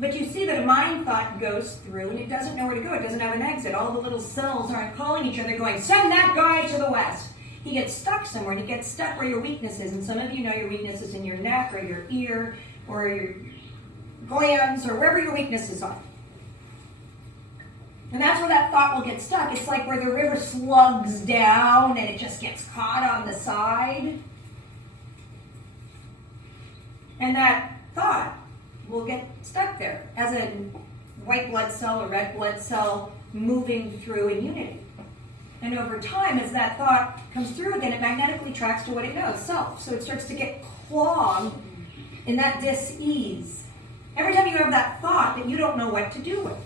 But you see that a mind thought goes through and it doesn't know where to go. It doesn't have an exit. All the little cells aren't calling each other going, send that guy to the west. He gets stuck somewhere and he gets stuck where your weakness is. And some of you know your weakness is in your neck or your ear or your glands or wherever your weaknesses are. And that's where that thought will get stuck. It's like where the river slugs down and it just gets caught on the side. And that thought will get stuck there as a white blood cell or red blood cell moving through in unity. And over time, as that thought comes through again, it magnetically tracks to what it knows, self. So it starts to get clogged in that dis-ease. Every time you have that thought that you don't know what to do with.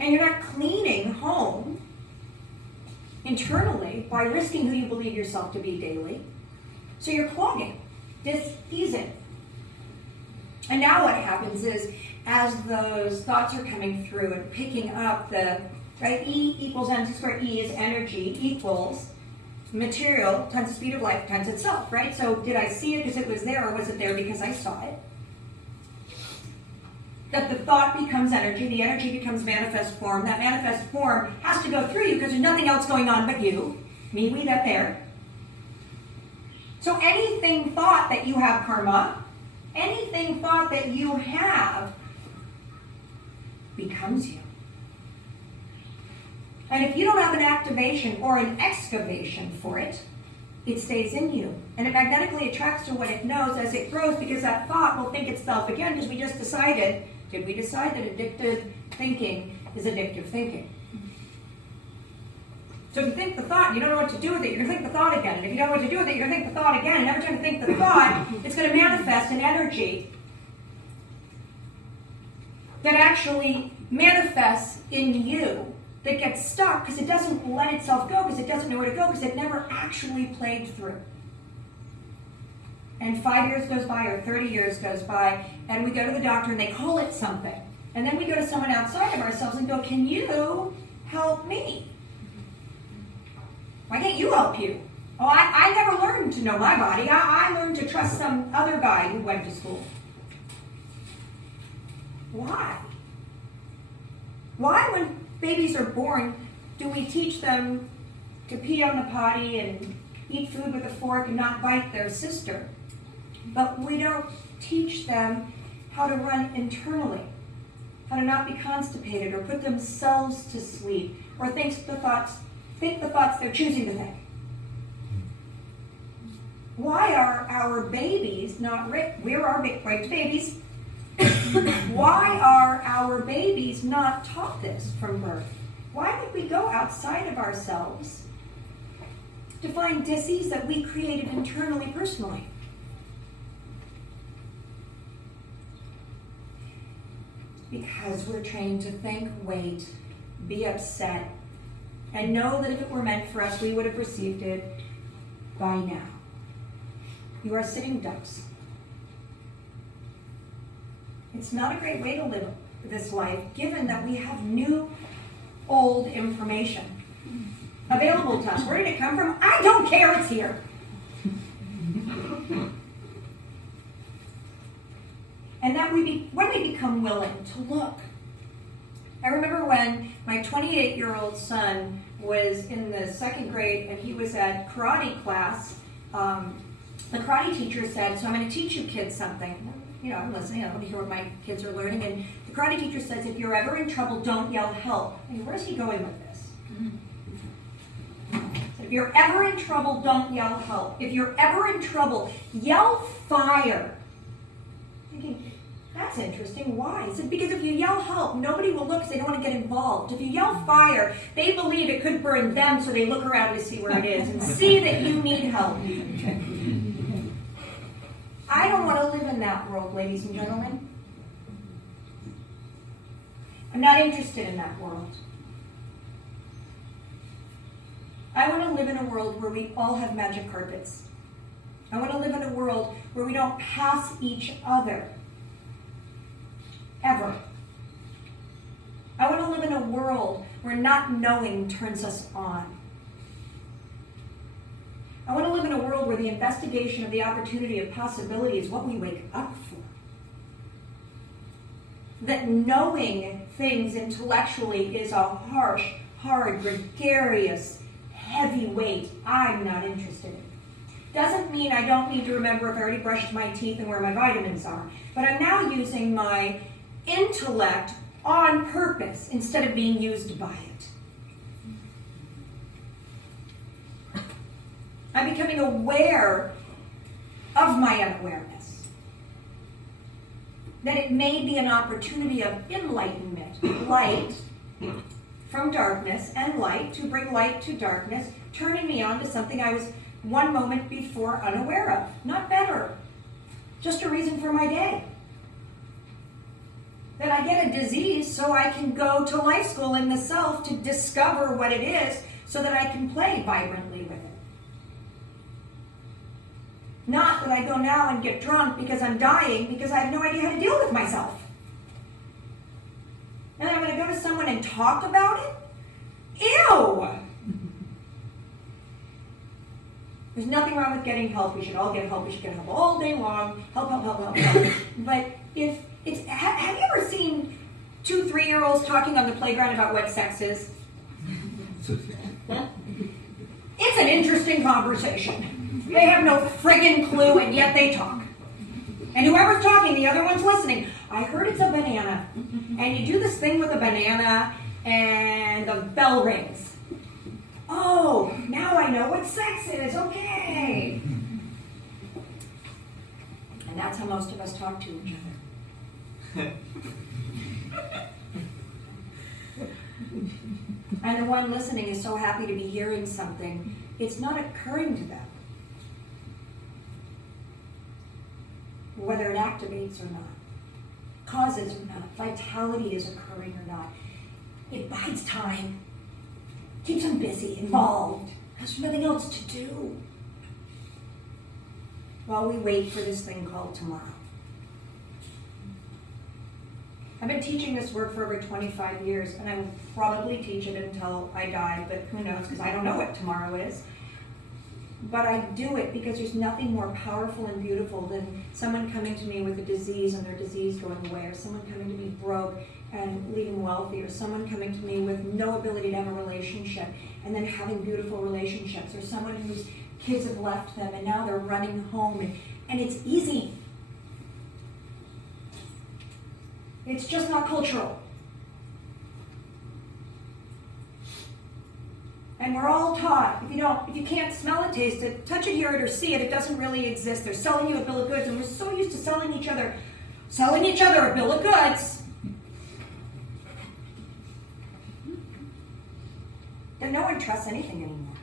And you're not cleaning home internally by risking who you believe yourself to be daily. So you're clogging, dis-easing. And now what happens is, as those thoughts are coming through and picking up the, right, E equals mc squared, E is energy, equals material times the speed of light times itself, right? So did I see it because it was there or was it there because I saw it? That the thought becomes energy, the energy becomes manifest form. That manifest form has to go through you because there's nothing else going on but you. Me, we, them, there. So anything thought that you have karma, anything thought that you have becomes you. And if you don't have an activation or an excavation for it, it stays in you. And it magnetically attracts to what it knows as it grows because that thought will think itself again because we just decided. Did we decide that addictive thinking is addictive thinking? So if you think the thought, you don't know what to do with it, you're going to think the thought again. And if you don't know what to do with it, you're going to think the thought again. And every time you think the thought, it's going to manifest an energy that actually manifests in you that gets stuck because it doesn't let itself go because it doesn't know where to go because it never actually played through. And 5 years goes by or 30 years goes by, and we go to the doctor and they call it something. And then we go to someone outside of ourselves and go, can you help me? Why can't you help you? Oh, I never learned to know my body. I learned to trust some other guy who went to school. Why? Why, when babies are born, do we teach them to pee on the potty and eat food with a fork and not bite their sister? But we don't teach them how to run internally, how to not be constipated or put themselves to sleep or think the thoughts they're choosing to think. Why are our babies not raped? We're our raped babies. Why are our babies not taught this from birth? Why would we go outside of ourselves define dis-ease that we created internally, personally. Because we're trained to think, wait, be upset, and know that if it were meant for us, we would have received it by now. You are sitting ducks. It's not a great way to live this life, given that we have new, old information available to us. Where did it come from? I don't care, it's here. And that when we become willing to look. I remember when my 28-year-old son was in the 2nd grade and he was at karate class, the karate teacher said, so I'm going to teach you kids something. You know, I'm listening, I want to hear what my kids are learning. And the karate teacher says, if you're ever in trouble, don't yell help. I mean, where's he going with this? So if you're ever in trouble, don't yell help. If you're ever in trouble, yell fire. Thinking, that's interesting. Why? He said, because if you yell help, nobody will look because they don't want to get involved. If you yell fire, they believe it could burn them, so they look around to see where it is and see that you need help. I don't want to live in that world, ladies and gentlemen. I'm not interested in that world. I want to live in a world where we all have magic carpets. I want to live in a world where we don't pass each other. Ever. I want to live in a world where not knowing turns us on. I want to live in a world where the investigation of the opportunity of possibility is what we wake up for. That knowing things intellectually is a harsh, hard, gregarious, heavy weight I'm not interested in. Doesn't mean I don't need to remember if I already brushed my teeth and where my vitamins are. But I'm now using my intellect on purpose instead of being used by it. I'm becoming aware of my unawareness. That it may be an opportunity of enlightenment, light from darkness and light to bring light to darkness, turning me on to something I was one moment before unaware of. Not better, just a reason for my day. That I get a disease so I can go to life school in the self to discover what it is so that I can play vibrantly with it. Not that I go now and get drunk because I'm dying because I have no idea how to deal with myself. And I'm going to go to someone and talk about it? Ew! There's nothing wrong with getting help. We should all get help. We should get help all day long. Help, help, help, help, help. But if it's, have you ever seen 2 3-year-olds talking on the playground about what sex is? It's an interesting conversation. They have no friggin' clue, and yet they talk. And whoever's talking, the other one's listening. I heard it's a banana. And you do this thing with a banana, and the bell rings. Oh, now I know what sex is. Okay. And that's how most of us talk to each other. And the one listening is so happy to be hearing something. It's not occurring to them. Whether it activates or not, causes or not, vitality is occurring or not. It bides time, keeps them busy, involved, has nothing else to do, while we wait for this thing called tomorrow. I've been teaching this work for over 25 years, and I will probably teach it until I die, but who knows, because I don't know what tomorrow is. But I do it because there's nothing more powerful and beautiful than someone coming to me with a disease and their disease going away, or someone coming to me broke and leaving wealthy, or someone coming to me with no ability to have a relationship and then having beautiful relationships, or someone whose kids have left them and now they're running home, and it's easy. It's just not cultural. And we're all taught, if you can't smell it, taste it, touch it, hear it, or see it, it doesn't really exist. They're selling you a bill of goods, and we're so used to selling each other a bill of goods that no one trusts anything anymore.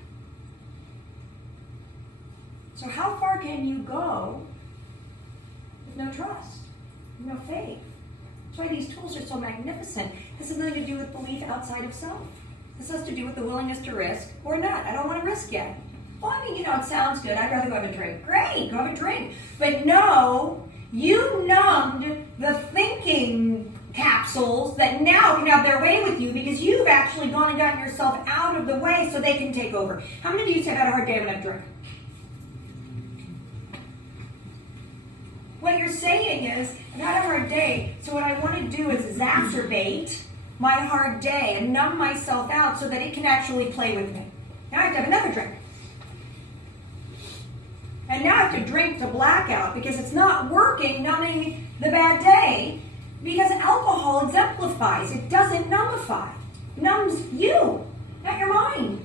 So how far can you go with no trust, no faith? That's why these tools are so magnificent. This has nothing to do with belief outside of self. This has to do with the willingness to risk or not. I don't want to risk yet. Well, I mean, it sounds good. I'd rather go have a drink. Great, go have a drink. But no, you numbed the thinking capsules that now can have their way with you because you've actually gone and gotten yourself out of the way so they can take over. How many of you have had a hard day with a drink? What you're saying is, I've had a hard day, so what I want to do is exacerbate my hard day and numb myself out so that it can actually play with me. Now I have to have another drink. And now I have to drink to blackout because it's not working numbing the bad day because alcohol exemplifies. It doesn't numbify. It numbs you, not your mind.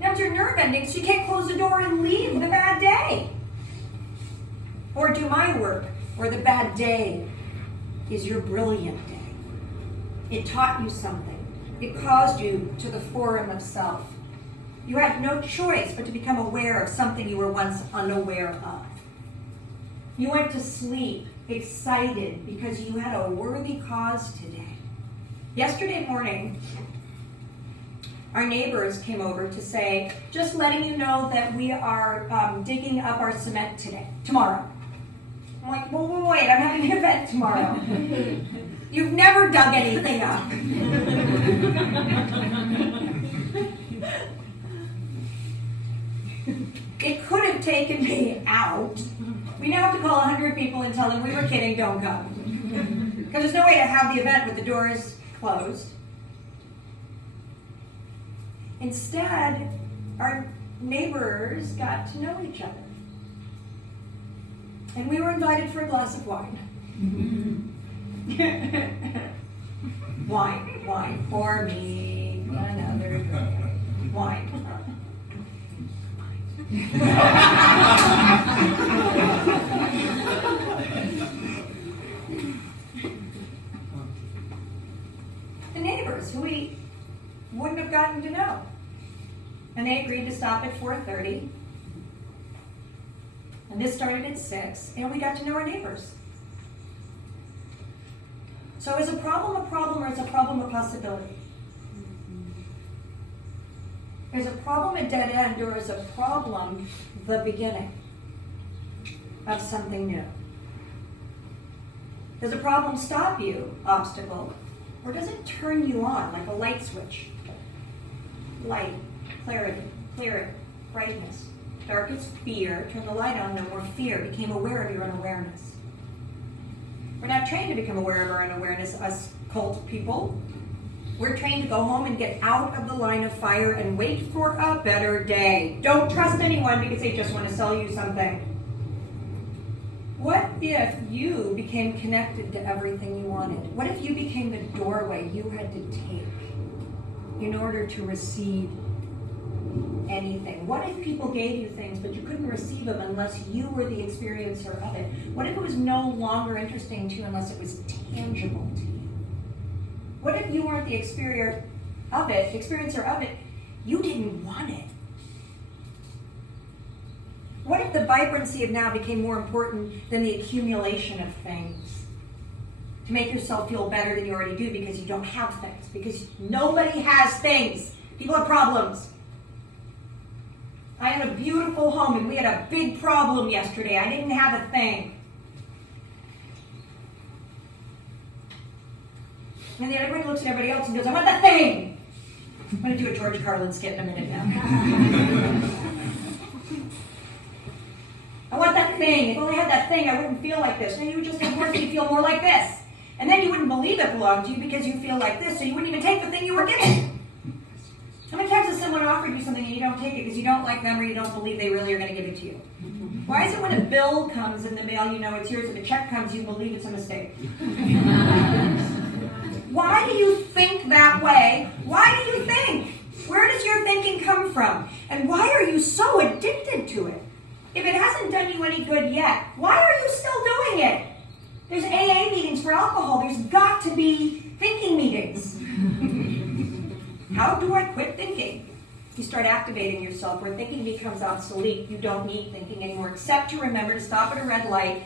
Numbs your nerve endings so you can't close the door and leave the bad day. Or do my work, or the bad day is your brilliant day. It taught you something. It caused you to the forum of self. You had no choice but to become aware of something you were once unaware of. You went to sleep excited because you had a worthy cause today. Yesterday morning, our neighbors came over to say, just letting you know that we are digging up our cement tomorrow. I'm like, well, wait, I'm having an event tomorrow. You've never dug anything up. It could have taken me out. We now have to call 100 people and tell them we were kidding, don't come. Because there's no way to have the event with the doors closed. Instead, our neighbors got to know each other. And we were invited for a glass of wine. Wine for me, another drink. Wine. The neighbors who we wouldn't have gotten to know. And they agreed to stop at 4:30. And this started at 6, and we got to know our neighbors. So is a problem, or is a problem a possibility? Is a problem a dead end, or is a problem the beginning of something new? Does a problem stop you, obstacle, or does it turn you on like a light switch? Light, clarity, brightness. Dark is fear. Turn the light on, no more fear. Became aware of your unawareness. We're not trained to become aware of our unawareness, us cult people. We're trained to go home and get out of the line of fire and wait for a better day. Don't trust anyone because they just want to sell you something. What if you became connected to everything you wanted? What if you became the doorway you had to take in order to receive anything? What if people gave you things but you couldn't receive them unless you were the experiencer of it? What if it was no longer interesting to you unless it was tangible to you? What if you weren't the experiencer of it, you didn't want it? What if the vibrancy of now became more important than the accumulation of things? To make yourself feel better than you already do because you don't have things. Because nobody has things. People have problems. I had a beautiful home and we had a big problem yesterday. I didn't have a thing. And then everybody looks at everybody else and goes, I want that thing. I'm going to do a George Carlin skit in a minute now. I want that thing. If I only had that thing, I wouldn't feel like this. Then you would just of course you feel more like this. And then you wouldn't believe it belonged to you because you feel like this, so you wouldn't even take the thing you were given. How many times has someone offered you something and you don't take it because you don't like them or you don't believe they really are going to give it to you? Why is it when a bill comes in the mail, you know it's yours, if a check comes, you believe it's a mistake? Why do you think that way? Why do you think? Where does your thinking come from? And why are you so addicted to it? If it hasn't done you any good yet, why are you still doing it? There's AA meetings for alcohol. There's got to be thinking meetings. How do I quit thinking? You start activating yourself where thinking becomes obsolete. You don't need thinking anymore, except to remember to stop at a red light,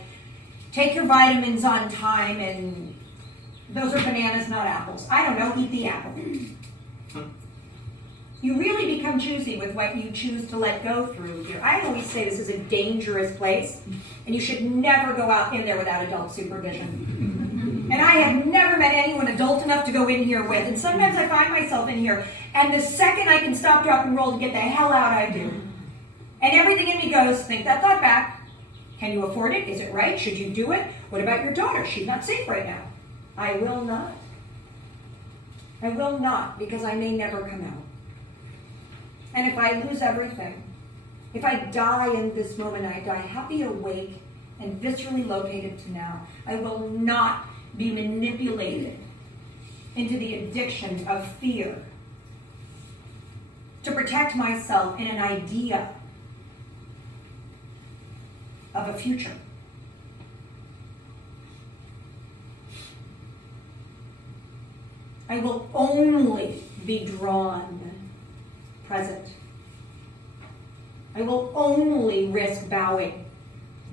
take your vitamins on time, and those are bananas, not apples. I don't know, eat the apple. You really become choosy with what you choose to let go through here. I always say this is a dangerous place, and you should never go out in there without adult supervision. And I have never met anyone adult enough to go in here with, and sometimes I find myself in here, and the second I can stop, drop, and roll to get the hell out, I do. And everything in me goes, think that thought back. Can you afford it? Is it right? Should you do it? What about your daughter? She's not safe right now. I will not. I will not, because I may never come out. And if I lose everything, if I die in this moment, I die happy, awake, and viscerally located to now, I will not be manipulated into the addiction of fear to protect myself in an idea of a future. I will only be drawn present. I will only risk bowing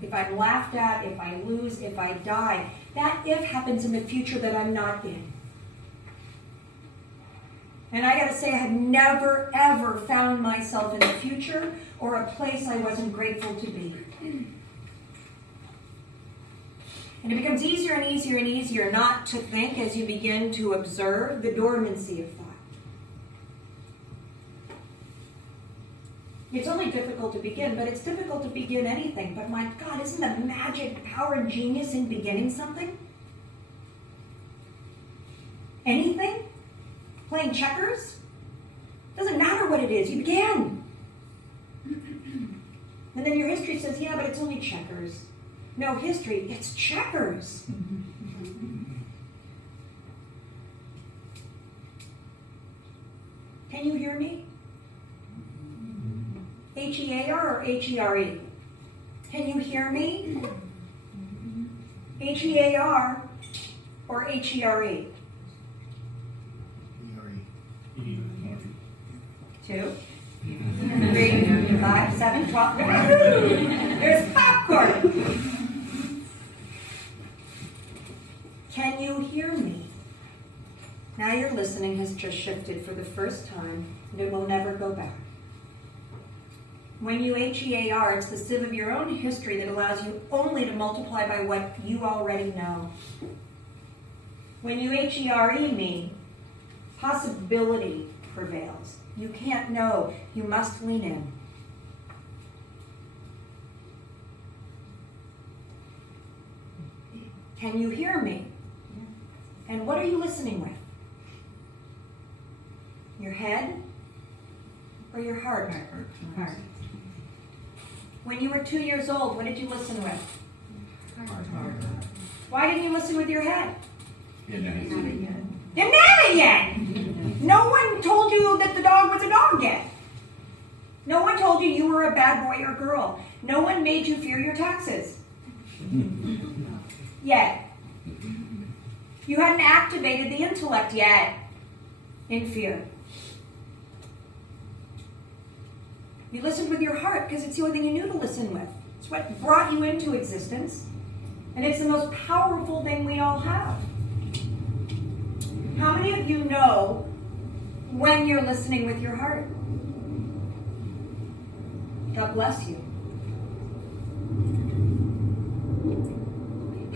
if I'm laughed at, if I lose, if I die. That if happens in the future that I'm not in. And I gotta say, I have never, ever found myself in a future or a place I wasn't grateful to be. And it becomes easier and easier and easier not to think as you begin to observe the dormancy of thought. It's only difficult to begin, but it's difficult to begin anything. But my God, isn't the magic, power, and genius in beginning something? Anything? Playing checkers? Doesn't matter what it is, you began. And then your history says, yeah, but it's only checkers. No, history, it's checkers. Can you hear me? H-E-A-R or H-E-R-E? Can you hear me? H-E-A-R or H-E-R-E? 2, 3, 5, 7, 12. There's popcorn. Can you hear me? Now your listening has just shifted for the first time, and it will never go back. When you H-E-A-R, it's the sieve of your own history that allows you only to multiply by what you already know. When you H-E-R-E me, possibility prevails. You can't know. You must lean in. Can you hear me? And what are you listening with? Your head or your heart? Heart. When you were 2 years old, what did you listen with? Heart. Why didn't you listen with your head? Didn't have it yet. No one told you that the dog was a dog yet. No one told you you were a bad boy or girl. No one made you fear your taxes. Yet. You hadn't activated the intellect yet in fear. You listened with your heart because it's the only thing you knew to listen with. It's what brought you into existence. And it's the most powerful thing we all have. How many of you know when you're listening with your heart? God bless you.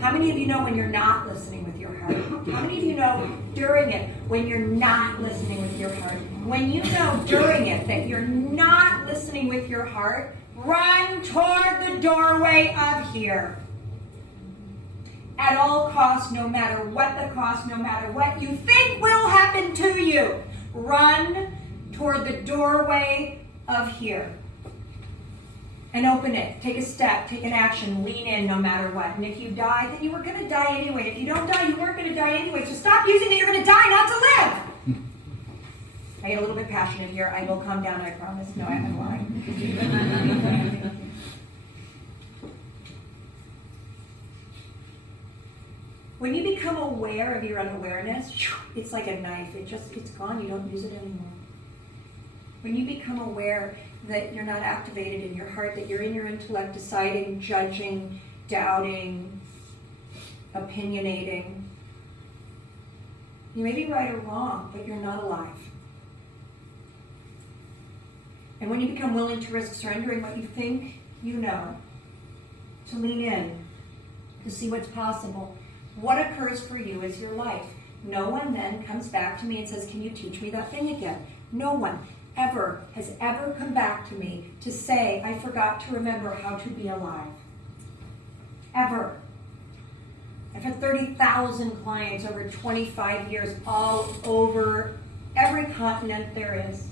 How many of you know when you're not listening with your heart? How many of you know during it when you're not listening with your heart? When you know during it that you're not listening with your heart, run toward the doorway of here. At all costs, no matter what the cost, no matter what you think will happen to you, run toward the doorway of here. And open it. Take a step. Take an action. Lean in no matter what. And if you die, then you were going to die anyway. If you don't die, you weren't going to die anyway. So stop using that you're going to die not to live. I get a little bit passionate here. I will calm down, I promise. No, I'm lying. When you become aware of your unawareness, it's like a knife. It's gone. You don't use it anymore. When you become aware that you're not activated in your heart, that you're in your intellect deciding, judging, doubting, opinionating, you may be right or wrong, but you're not alive. And when you become willing to risk surrendering what you think you know, to lean in, to see what's possible, what occurs for you is your life. No one then comes back to me and says, can you teach me that thing again? No one has ever come back to me to say, I forgot to remember how to be alive. Ever. I've had 30,000 clients over 25 years, all over every continent there is.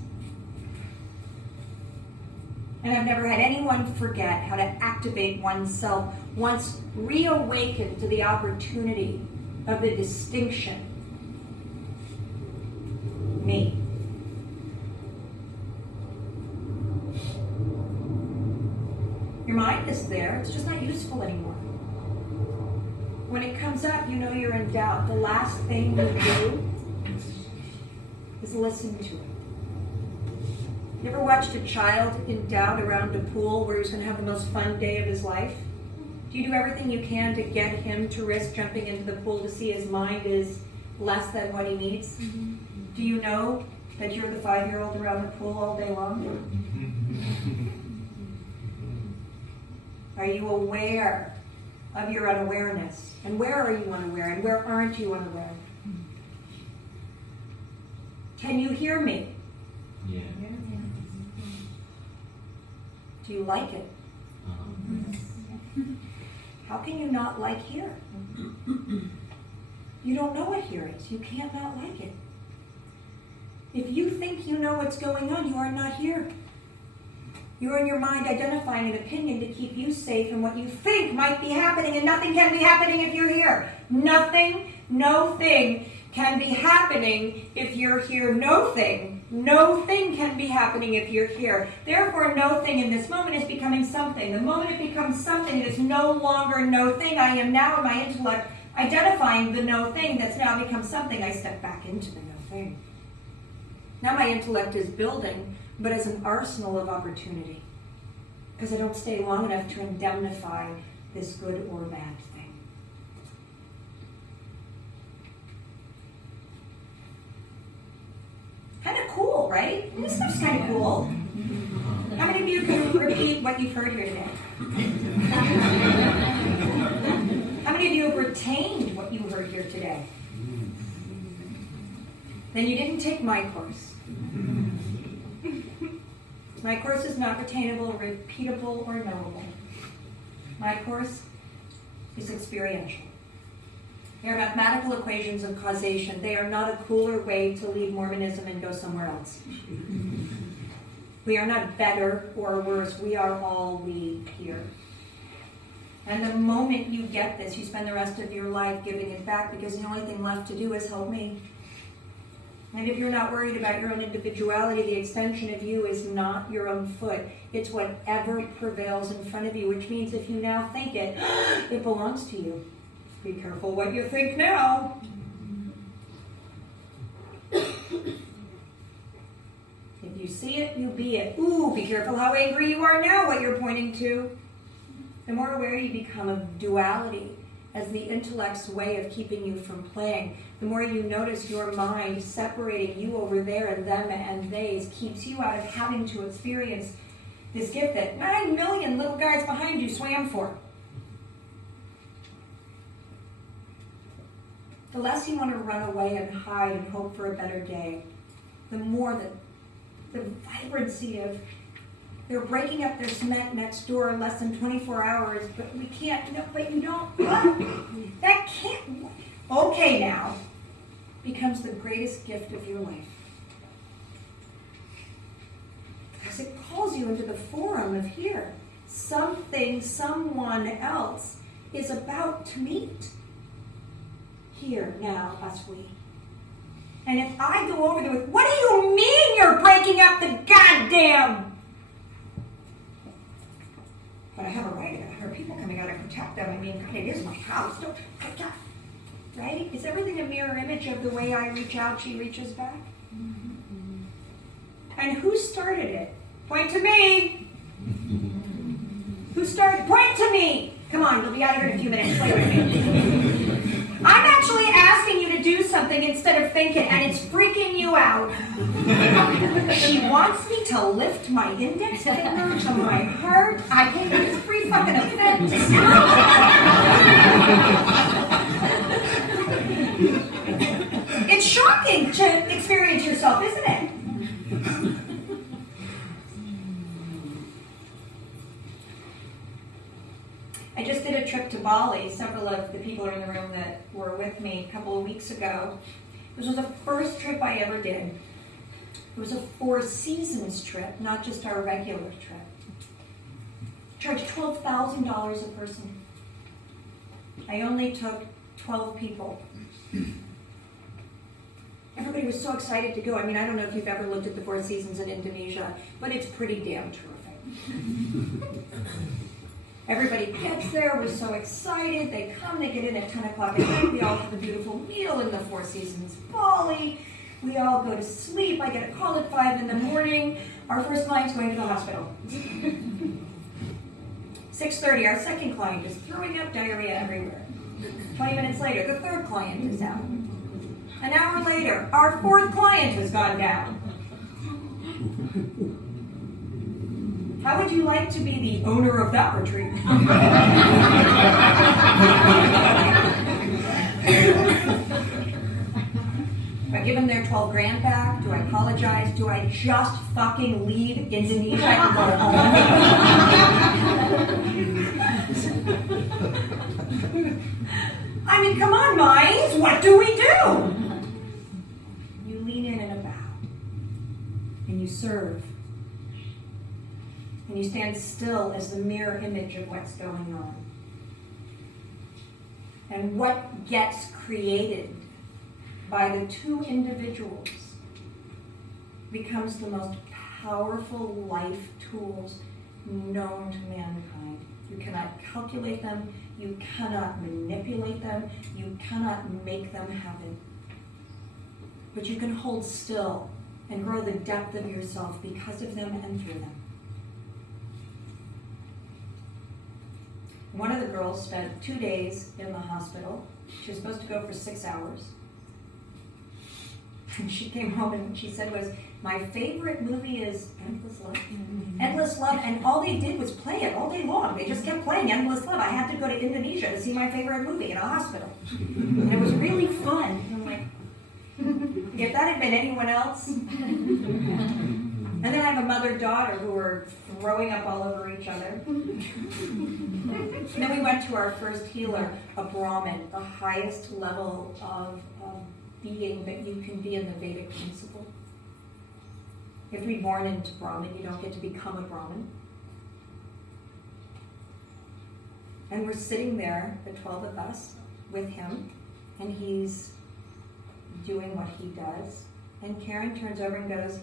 And I've never had anyone forget how to activate oneself once reawakened to the opportunity of the distinction. Me. Your mind is there, it's just not useful anymore. When it comes up, you know you're in doubt. The last thing you do is listen to it. You ever watched a child in doubt around a pool where he's going to have the most fun day of his life? Do you do everything you can to get him to risk jumping into the pool to see his mind is less than what he needs? Mm-hmm. Do you know that you're the 5-year-old around the pool all day long? Are you aware of your unawareness? And where are you unaware? And where aren't you unaware? Can you hear me? Yeah. Do you like it? How can you not like here? You don't know what here is. You can't not like it. If you think you know what's going on, you are not here. You're in your mind identifying an opinion to keep you safe from what you think might be happening, and nothing can be happening if you're here. Nothing, no thing can be happening if you're here. No thing can be happening if you're here. Therefore, no thing in this moment is becoming something. The moment it becomes something, it is no longer no thing. I am now in my intellect identifying the no thing that's now become something. I step back into the no thing. Now my intellect is building, but as an arsenal of opportunity. Because I don't stay long enough to indemnify this good or bad thing. Kind of cool, right? This stuff's kind of cool. How many of you can repeat what you've heard here today? How many of you have retained what you heard here today? Then you didn't take my course. My course is not retainable, repeatable, or knowable. My course is experiential. They are mathematical equations of causation. They are not a cooler way to leave Mormonism and go somewhere else. We are not better or worse. We are all we here. And the moment you get this, you spend the rest of your life giving it back, because the only thing left to do is help me. And if you're not worried about your own individuality, the extension of you is not your own foot. It's whatever prevails in front of you, which means if you now think it, it belongs to you. Be careful what you think now. If you see it, you be it. Ooh, be careful how angry you are now, what you're pointing to. The more aware you become of duality as the intellect's way of keeping you from playing, the more you notice your mind separating you over there and them and theys keeps you out of having to experience this gift that 9 million little guys behind you swam for. The less you want to run away and hide and hope for a better day, the more the vibrancy of they're breaking up their cement next door in less than 24 hours, but we can't, no, but you don't, that can't, okay now, becomes the greatest gift of your life. Because it calls you into the forum of here. Something, someone else is about to meet. Here, now, us, we. And if I go over there with, what do you mean you're breaking up the goddamn? But I have a right. There are people coming out to protect them. I mean, God, it is my house. Don't, right? Is everything a mirror image of the way I reach out, she reaches back? And who started it? Point to me. Who started? Point to me. Come on, we'll be out of here in a few minutes. Play with me. I'm actually asking you to do something instead of thinking, and it's freaking you out. She wants me to lift my index finger to my heart. I can't get this free fucking offense. It's shocking to experience yourself, isn't it? I just did a trip to Bali. Several of the people are in the room that were with me a couple of weeks ago. This was the first trip I ever did. It was a 4 seasons trip, not just our regular trip. Charged $12,000 a person. I only took 12 people. Everybody was so excited to go. I mean, I don't know if you've ever looked at the 4 seasons in Indonesia, but it's pretty damn terrific. Everybody gets there, we're so excited. They come, they get in at 10 o'clock at night. We all have a beautiful meal in the 4 seasons Bali. We all go to sleep. I get a call at 5 in the morning. Our first client's going to the hospital. 6:30, our second client is throwing up diarrhea everywhere. 20 minutes later, the third client is out. An hour later, our fourth client has gone down. How would you like to be the owner of that retreat? Do I give them their 12 grand back? Do I apologize? Do I just fucking leave Indonesia and go home? I mean, come on, minds. What do we do? You lean in and bow. And you serve. And you stand still as the mirror image of what's going on. And what gets created by the 2 individuals becomes the most powerful life tools known to mankind. You cannot calculate them, you cannot manipulate them, you cannot make them happen. But you can hold still and grow the depth of yourself because of them and through them. One of the girls spent 2 days in the hospital. She was supposed to go for 6 hours. And she came home and what she said was, my favorite movie is Endless Love. Mm-hmm. Endless Love, and all they did was play it all day long. They just kept playing Endless Love. I had to go to Indonesia to see my favorite movie in a hospital. And it was really fun. And I'm like, if that had been anyone else. And then I have a mother-daughter who are throwing up all over each other. And then we went to our first healer, a Brahmin, the highest level of being that you can be in the Vedic principle. You have to be born into Brahmin, you don't get to become a Brahmin. And we're sitting there, the 12 of us, with him, and he's doing what he does. And Karen turns over and goes,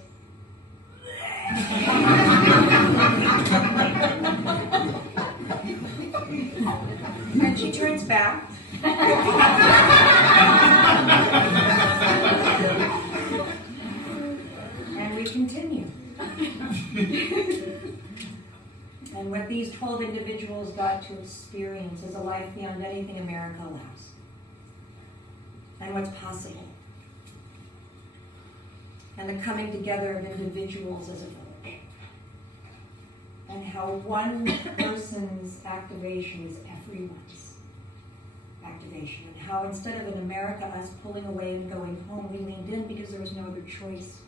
and she turns back. And we continue. And what these 12 individuals got to experience is a life beyond anything America allows. And what's possible. And the coming together of individuals as a village. And how one person's activation is everyone's activation. And how instead of in America, us pulling away and going home, we leaned in because there was no other choice.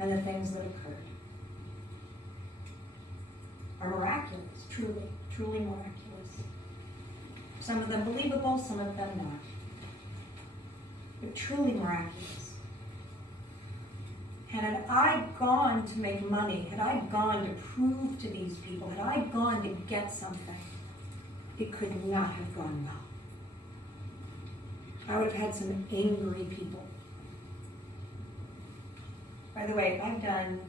And the things that occurred are miraculous, truly, truly miraculous. Some of them believable, some of them not. But truly miraculous. And had I gone to make money, had I gone to prove to these people, had I gone to get something, it could not have gone well. I would have had some angry people. By the way, I've done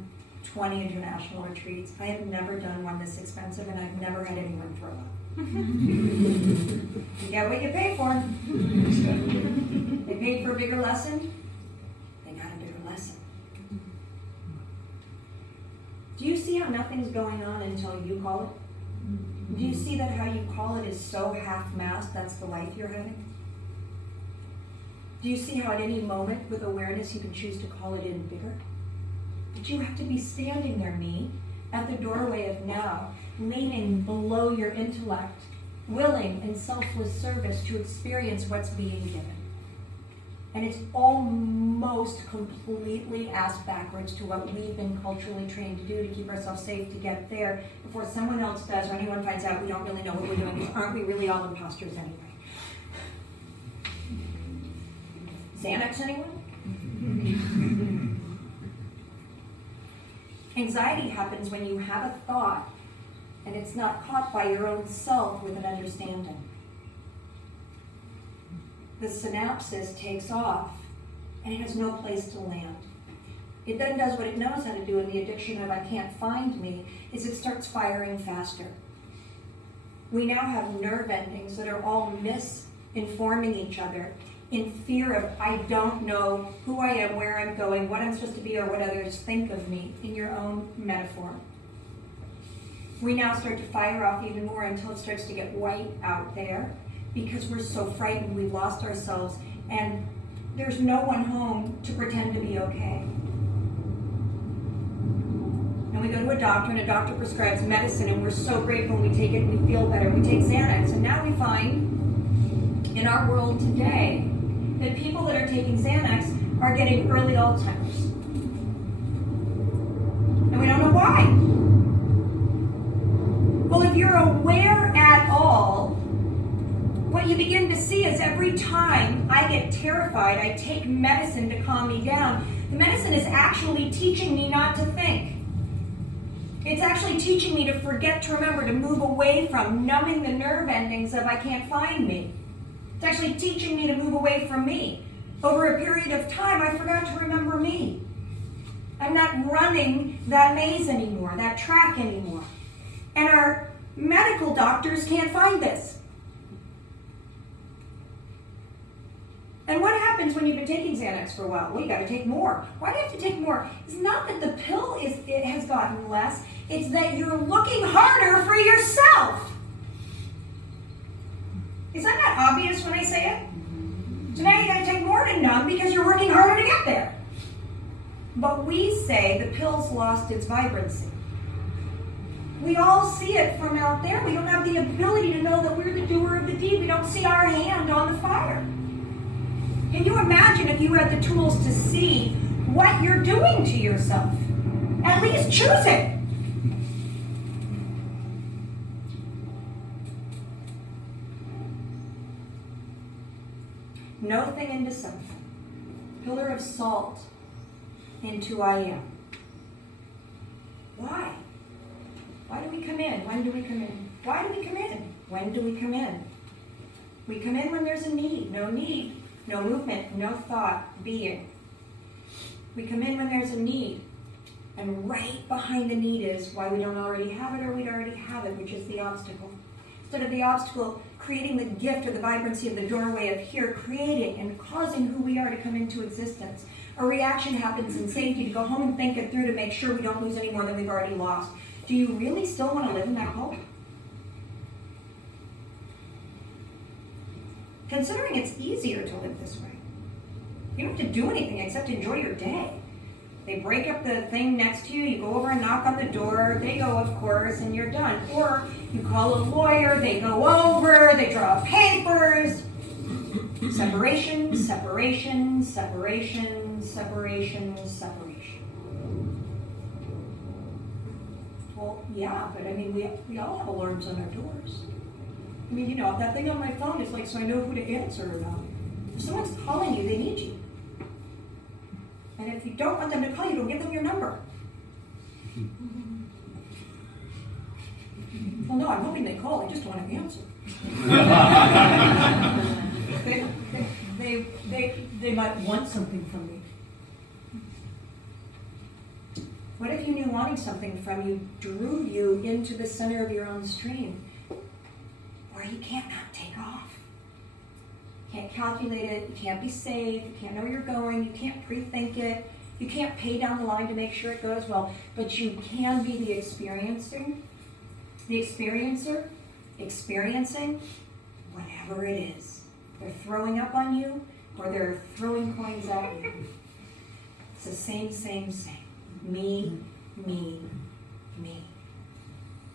20 international retreats. I have never done one this expensive, and I've never had anyone throw up. You get what you pay for. They paid for a bigger lesson. They Do you see how nothing's going on until you call it? Do you see that how you call it is so half-mast, that's the life you're having? Do you see how at any moment with awareness you can choose to call it in bigger? But you have to be standing there, me, at the doorway of now, leaning below your intellect, willing in selfless service to experience what's being given. And it's almost completely ass backwards to what we've been culturally trained to do to keep ourselves safe to get there before someone else does or anyone finds out we don't really know what we're doing, because aren't we really all imposters anyway? Xanax, anyone? Anxiety happens when you have a thought and it's not caught by your own self with an understanding. The synapses takes off and it has no place to land. It then does what it knows how to do in the addiction of I can't find me, is it starts firing faster. We now have nerve endings that are all misinforming each other in fear of I don't know who I am, where I'm going, what I'm supposed to be, or what others think of me in your own metaphor. We now start to fire off even more until it starts to get white out there because we're so frightened we've lost ourselves and there's no one home to pretend to be okay. And we go to a doctor and a doctor prescribes medicine and we're so grateful we take it and we feel better. We take Xanax and now we find in our world today that people that are taking Xanax are getting early Alzheimer's. And we don't know why. Well, if you're aware at all, what you begin to see is every time I get terrified, I take medicine to calm me down. The medicine is actually teaching me not to think. It's actually teaching me to forget to remember, to move away from, numbing the nerve endings of I can't find me. It's actually teaching me to move away from me. Over a period of time, I forgot to remember me. I'm not running that maze anymore, that track anymore. And our medical doctors can't find this. And what happens when you've been taking Xanax for a while? Well, you got to take more. Why do you have to take more? It's not that the pill it has gotten less. It's that you're looking harder for yourself. Is that not obvious when I say it? So now you got to take more to numb because you're working harder to get there. But we say the pill's lost its vibrancy. We all see it from out there. We don't have the ability to know that we're the doer of the deed. We don't see our hand on the fire. Can you imagine if you had the tools to see what you're doing to yourself? At least choose it. No thing into something. Pillar of salt into I am. Why? Why do we come in? When do we come in? Why do we come in? When do we come in? We come in when there's a need. No need. No movement, no thought, being. We come in when there's a need. And right behind the need is why we don't already have it or we'd already have it, which is the obstacle. Instead of the obstacle creating the gift or the vibrancy of the doorway of here, creating and causing who we are to come into existence. A reaction happens in safety to go home and think it through to make sure we don't lose any more than we've already lost. Do you really still want to live in that hope? Considering it's easier to live this way. You don't have to do anything except enjoy your day. They break up the thing next to you, you go over and knock on the door, they go, of course, and you're done. Or you call a lawyer, they go over, they draw papers. Separation, separation, separation, separation, separation. Well, yeah, but I mean, we all have alarms on our doors. I mean, that thing on my phone is like so I know who to answer or not. If someone's calling you, they need you. And if you don't want them to call you, don't give them your number. Well, no, I'm hoping they call. I just don't want to answer. they might want something from me. What if you knew wanting something from you drew you into the center of your own stream? Where you can't not take off. You can't calculate it, you can't be safe, you can't know where you're going, you can't pre-think it. You can't pay down the line to make sure it goes well, but you can be the experiencer, experiencing whatever it is. They're throwing up on you, or they're throwing coins at you. It's the same. Me.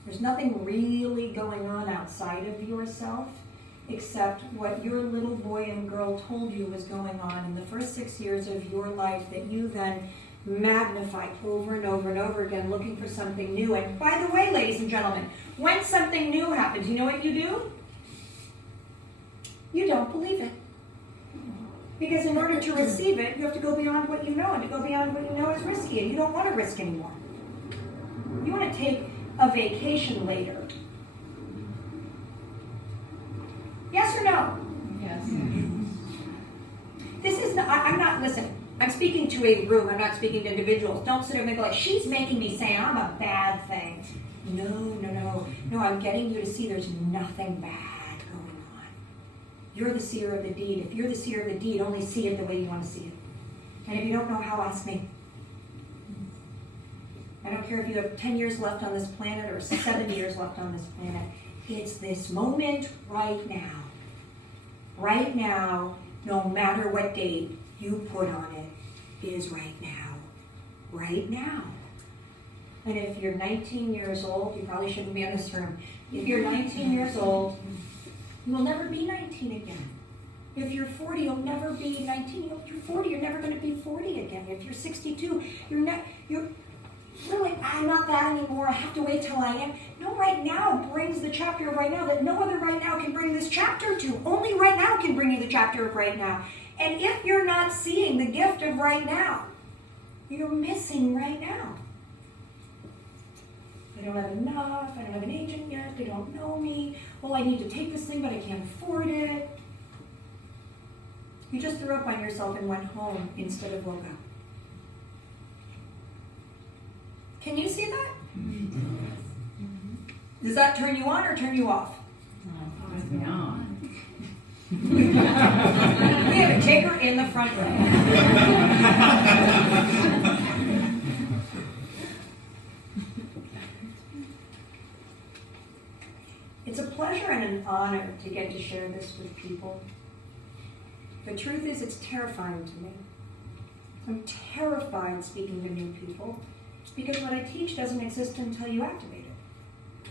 There's nothing really going on outside of yourself except what your little boy and girl told you was going on in the first 6 years of your life that you then magnified over and over and over again, looking for something new. And by the way, ladies and gentlemen, when something new happens, you know what you do? You don't believe it. Because in order to receive it, you have to go beyond what you know, and to go beyond what you know is risky, and you don't want to risk anymore. You want to take a vacation later. Yes or no? Yes. This is not, I'm not, listen, I'm speaking to a room, I'm not speaking to individuals. Don't sit there and go like, she's making me say I'm a bad thing. No, I'm getting you to see there's nothing bad going on. You're the seer of the deed. If you're the seer of the deed, only see it the way you want to see it. And if you don't know how, ask me. I don't care if you have 10 years left on this planet or 7 years left on this planet. It's this moment right now. Right now, no matter what date you put on it, is right now. Right now. And if you're 19 years old, you probably shouldn't be in this room. If you're 19 years old, you'll never be 19 again. If you're 40, you'll never be 19. If you're 40, you're never going to be 40 again. If you're 62, you're really, I'm not that anymore. I have to wait till I am. No, right now brings the chapter of right now that no other right now can bring this chapter to. Only right now can bring you the chapter of right now. And if you're not seeing the gift of right now, you're missing right now. I don't have enough. I don't have an agent yet. They don't know me. Well, I need to take this thing, but I can't afford it. You just threw up on yourself and went home instead of woke up. Can you see that? Does that turn you on or turn you off? Turns me on. We have a taker in the front row. It's a pleasure and an honor to get to share this with people. The truth is, it's terrifying to me. I'm terrified speaking to new people because what I teach doesn't exist until you activate it.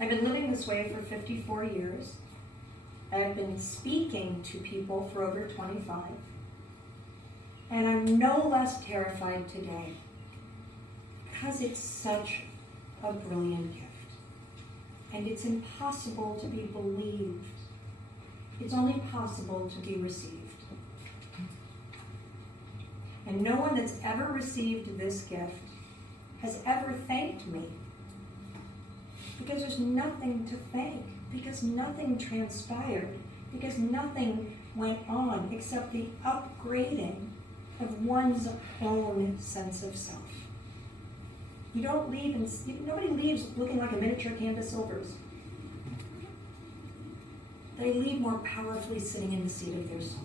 I've been living this way for 54 years. I've been speaking to people for over 25. And I'm no less terrified today because it's such a brilliant gift. And it's impossible to be believed. It's only possible to be received. And no one that's ever received this gift has ever thanked me. Because there's nothing to thank. Because nothing transpired. Because nothing went on except the upgrading of one's own sense of self. You don't leave, and nobody leaves looking like a miniature Candace Silvers. They leave more powerfully sitting in the seat of their soul.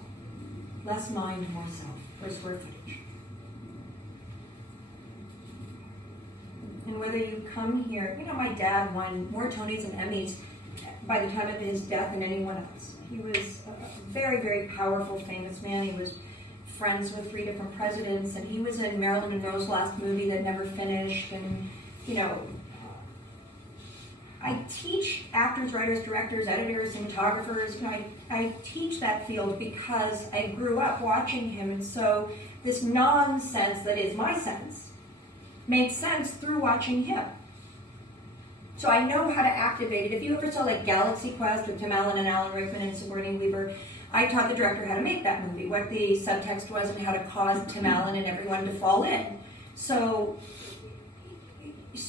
Less mind, more self, or square footage. And whether you come here, my dad won more Tonys and Emmys by the time of his death than anyone else. He was a very, very powerful, famous man. He was friends with 3 different presidents, and he was in Marilyn Monroe's last movie that never finished. And, I teach actors, writers, directors, editors, cinematographers. I teach that field because I grew up watching him, and so this nonsense that is my sense made sense through watching him. So I know how to activate it. If you ever saw Galaxy Quest with Tim Allen and Alan Rickman and Sigourney Weaver, I taught the director how to make that movie, what the subtext was and how to cause Tim Allen and everyone to fall in. So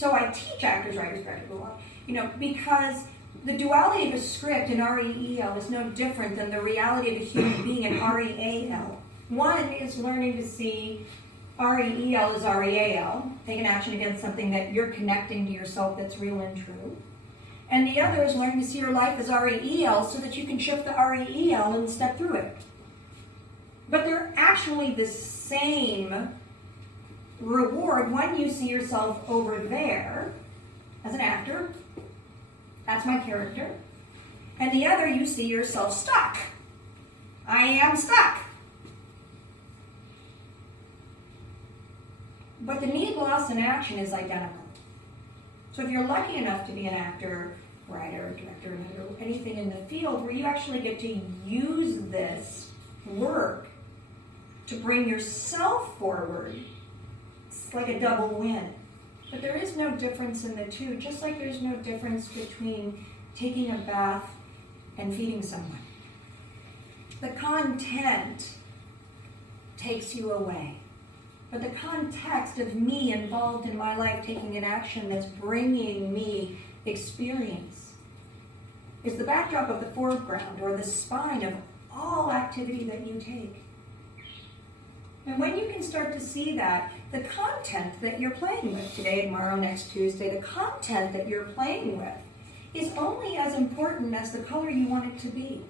I teach actors, writers, directors a lot, because the duality of a script in REEL is no different than the reality of a human being in REAL. One is learning to see REEL as REAL, taking action against something that you're connecting to yourself that's real and true. And the other is learning to see your life as REEL so that you can shift the REEL and step through it. but they're actually the same reward. One, you see yourself over there as an actor. That's my character. And the other, you see yourself stuck. I am stuck. But the need, loss, and action is identical. So if you're lucky enough to be an actor, writer, director, editor, anything in the field where you actually get to use this work to bring yourself forward, it's like a double win. But there is no difference in the two, just like there's no difference between taking a bath and feeding someone. The content takes you away. But the context of me involved in my life taking an action that's bringing me experience is the backdrop of the foreground or the spine of all activity that you take. And when you can start to see that, the content that you're playing with today, tomorrow, next Tuesday, the content that you're playing with is only as important as the color you want it to be.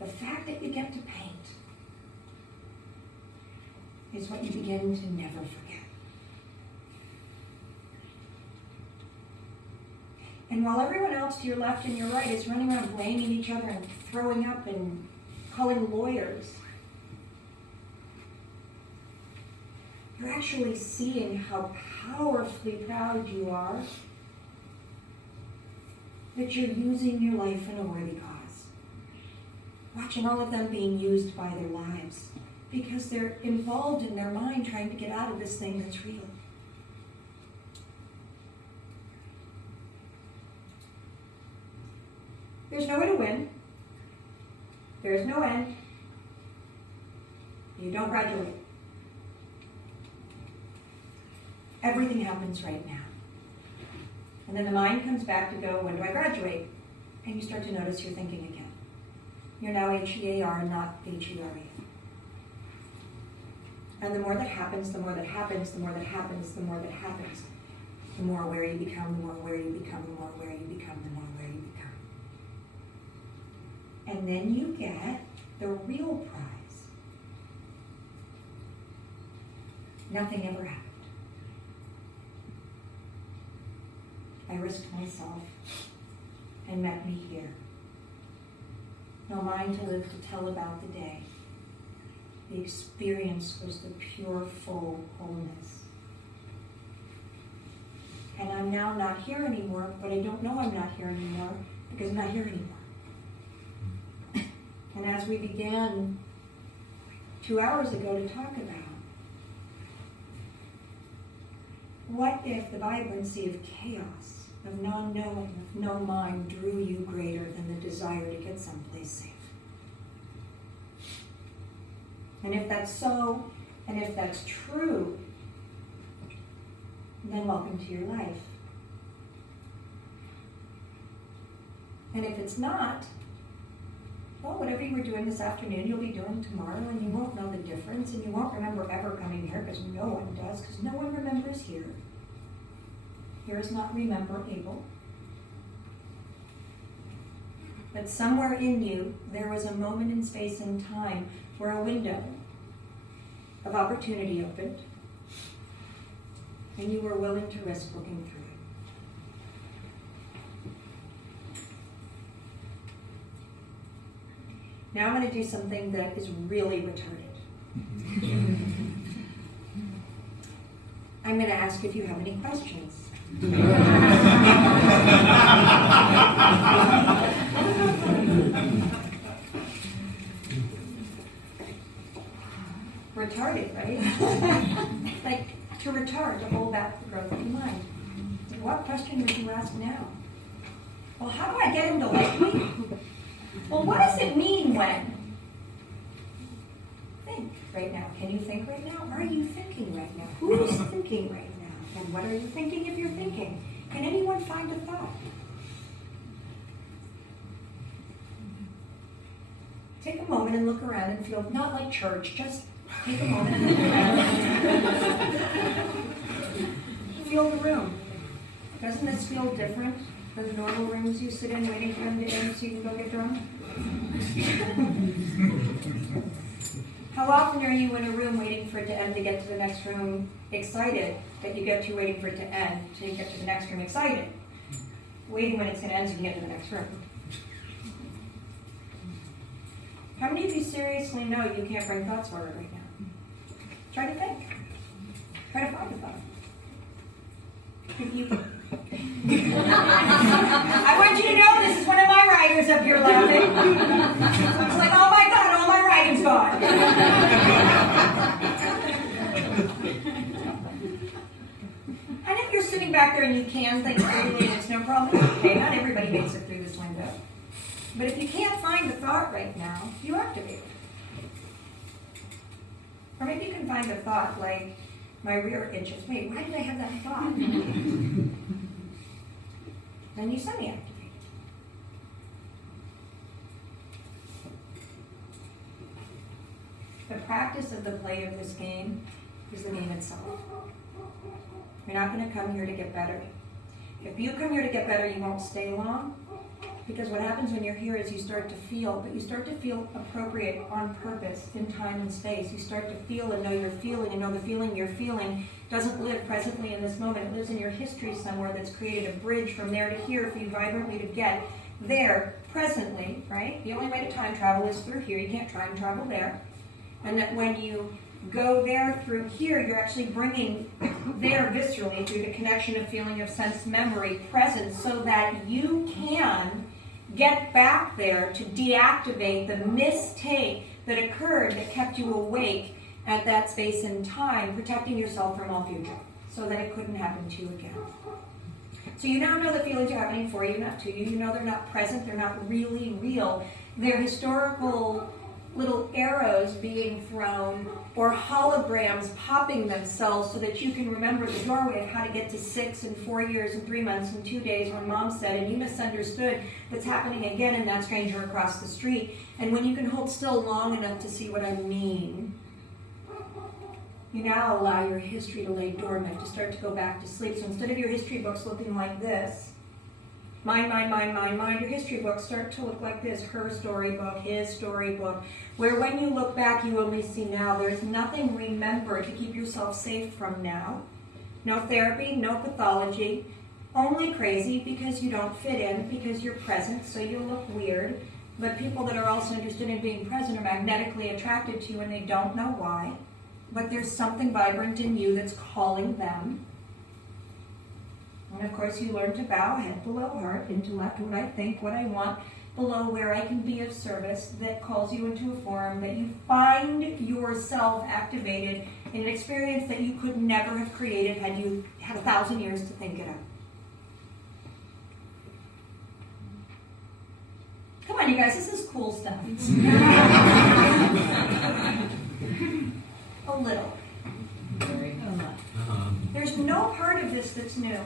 The fact that you get to paint is what you begin to never forget. And while everyone else to your left and your right is running around blaming each other and throwing up and calling lawyers, you're actually seeing how powerfully proud you are that you're using your life in a worthy cause. Watching all of them being used by their lives because they're involved in their mind trying to get out of this thing that's real. There's no way to win. There's no end. You don't graduate. Everything happens right now. And then the mind comes back to go, when do I graduate? And you start to notice you're thinking again. You're now H-E-A-R, not H-E-R-E. And the more that happens, the more that happens, the more that happens, the more that happens, the more aware you become, the more aware you become, the more aware you become, the more aware you become. And then you get the real prize. Nothing ever happened. I risked myself and met me here. No mind to live to tell about the day. The experience was the pure, full wholeness. And I'm now not here anymore, but I don't know I'm not here anymore because I'm not here anymore. And as we began 2 hours ago to talk about, what if the vibrancy of chaos, of non-knowing, of no mind drew you greater than the desire to get someplace safe? And if that's so, and if that's true, then welcome to your life. And if it's not, well, whatever you were doing this afternoon, you'll be doing tomorrow, and you won't know the difference, and you won't remember ever coming here, because no one does, because no one remembers here. Here is not rememberable. But somewhere in you, there was a moment in space and time where a window of opportunity opened, and you were willing to risk looking through it. Now I'm going to do something that is really retarded. I'm going to ask if you have any questions. Retarded, right? Like to retard, to hold back the growth of your mind. What question would you ask now? Well, how do I get him to like me? Well, what does it mean when? Think right now. Can you think right now? Are you thinking right now? Who's thinking right now? And what are you thinking if you're thinking? Can anyone find a thought? Take a moment and look around and feel, not like church, just take a moment and look around. Feel the room. Doesn't this feel different than the normal rooms you sit in waiting for them to end so you can go get drunk? How often are you in a room waiting for it to end to get to the next room excited that you get to waiting for it to end till you get to the next room excited? Waiting when it's going to end so you can get to the next room. How many of you seriously know you can't bring thoughts forward right now? Try to think. Try to find a thought. I want you to know this is one of my writers up here laughing. It's like, oh my God, all my writing's gone. And if you're sitting back there and you can think freely and it's no problem, okay, not everybody makes it through this window. But if you can't find the thought right now, you activate it. Or maybe you can find a thought like, my rear itches. Wait, why did I have that thought? Then you semi-activate it. The practice of the play of this game is the game itself. You're not going to come here to get better. If you come here to get better, you won't stay long. Because what happens when you're here is you start to feel, but you start to feel appropriate on purpose in time and space. You start to feel and know you're feeling and know the feeling you're feeling doesn't live presently in this moment. It lives in your history somewhere that's created a bridge from there to here for you vibrantly to get there presently, right? The only way to time travel is through here. You can't time travel there. And that when you go there through here, you're actually bringing there viscerally through the connection of feeling of sense, memory, presence, so that you can get back there to deactivate the mistake that occurred that kept you awake at that space and time, protecting yourself from all future, so that it couldn't happen to you again. So you now know the feelings are happening for you, not to you. You know they're not present, they're not really real. They're historical little arrows being thrown or holograms popping themselves so that you can remember the doorway of how to get to 6 and 4 years and 3 months and 2 days when Mom said, and you misunderstood what's happening again in that stranger across the street. And when you can hold still long enough to see what I mean, you now allow your history to lay dormant, to start to go back to sleep. So instead of your history books looking like this, mind, your history books start to look like this, her storybook, his storybook, where when you look back, you only see now. There's nothing remembered to keep yourself safe from now. No therapy, no pathology, only crazy because you don't fit in, because you're present, so you look weird. But people that are also interested in being present are magnetically attracted to you and they don't know why. But there's something vibrant in you that's calling them. And of course, you learn to bow head below heart, intellect, what I think, what I want, below where I can be of service, that calls you into a form that you find yourself activated in an experience that you could never have created had you had 1,000 years to think it up. Come on, you guys, this is cool stuff. A little. There's no part of this that's new.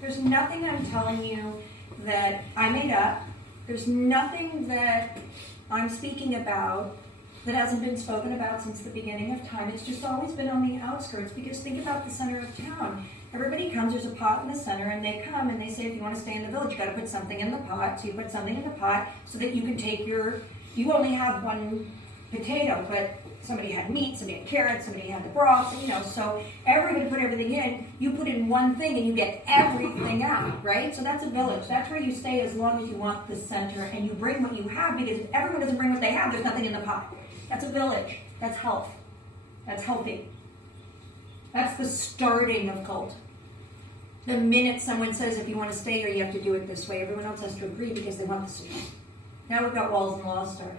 There's nothing I'm telling you that I made up. There's nothing that I'm speaking about that hasn't been spoken about since the beginning of time. It's just always been on the outskirts, because think about the center of town. Everybody comes, there's a pot in the center, and they come and they say, if you want to stay in the village, you got to put something in the pot. So you put something in the pot so that you can take you only have one potato, but somebody had meat, somebody had carrots, somebody had the broth, so everybody put everything in. You put in one thing and you get everything out, right? So that's a village. That's where you stay as long as you want the center, and you bring what you have, because if everyone doesn't bring what they have, there's nothing in the pot. That's a village. That's health. That's healthy. That's the starting of cult. The minute someone says, if you want to stay here, you have to do it this way, everyone else has to agree because they want the soup. Now we've got walls and laws starting.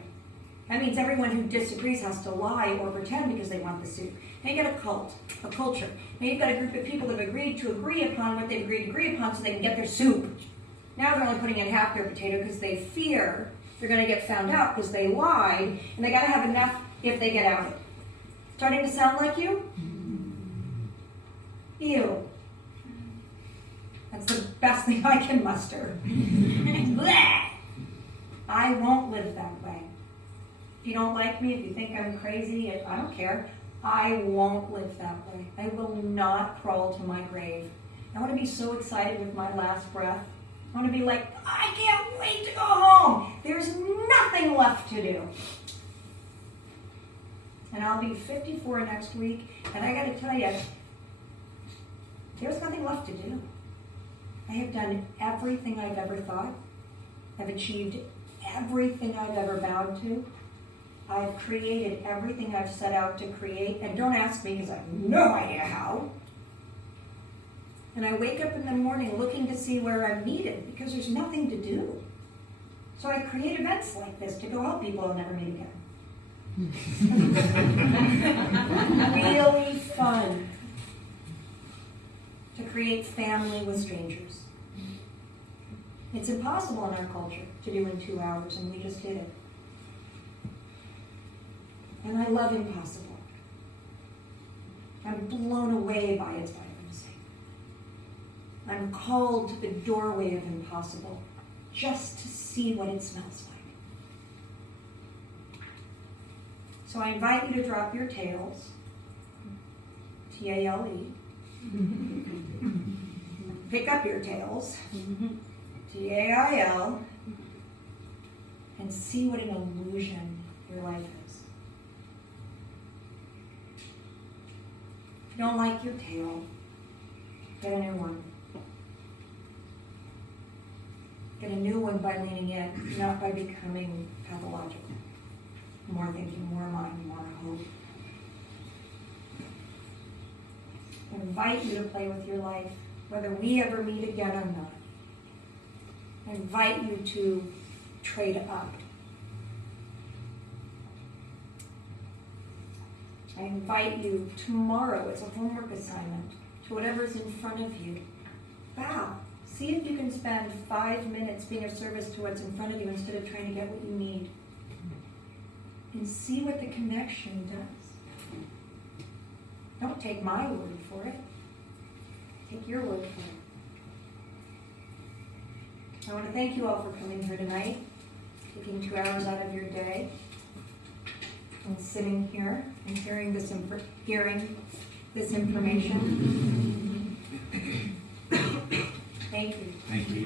That means everyone who disagrees has to lie or pretend because they want the soup. Now you got a cult, a culture. Now you've got a group of people that have agreed to agree upon what they've agreed to agree upon so they can get their soup. Now they're only putting in half their potato because they fear they're going to get found out because they lied, and they got to have enough if they get outed. Starting to sound like you? Ew. That's the best thing I can muster. Bleh! I won't live that way. If you don't like me, if you think I'm crazy, I don't care. I won't live that way. I will not crawl to my grave. I want to be so excited with my last breath. I want to be like, I can't wait to go home. There's nothing left to do. And I'll be 54 next week, and I gotta tell you, there's nothing left to do. I have done everything I've ever thought. I've achieved everything I've ever vowed to. I've created everything I've set out to create, and don't ask me because I have no idea how. And I wake up in the morning looking to see where I'm needed because there's nothing to do. So I create events like this to go help people I'll never meet again. Really fun to create family with strangers. It's impossible in our culture to do in 2 hours, and we just did it. And I love impossible. I'm blown away by its vibrancy. I'm called to the doorway of impossible just to see what it smells like. So I invite you to drop your tails, T-A-L-E. Pick up your tails, T-A-I-L, and see what an illusion your life is. If you don't like your tail, get a new one. Get a new one by leaning in, not by becoming pathological. More thinking, more mind, more hope. I invite you to play with your life, whether we ever meet again or not. I invite you to trade up. I invite you tomorrow, it's a homework assignment, to whatever's in front of you. Bow. See if you can spend 5 minutes being of service to what's in front of you instead of trying to get what you need. And see what the connection does. Don't take my word for it. Take your word for it. I want to thank you all for coming here tonight, taking 2 hours out of your day, and sitting here and hearing this information. Thank you. Thank you.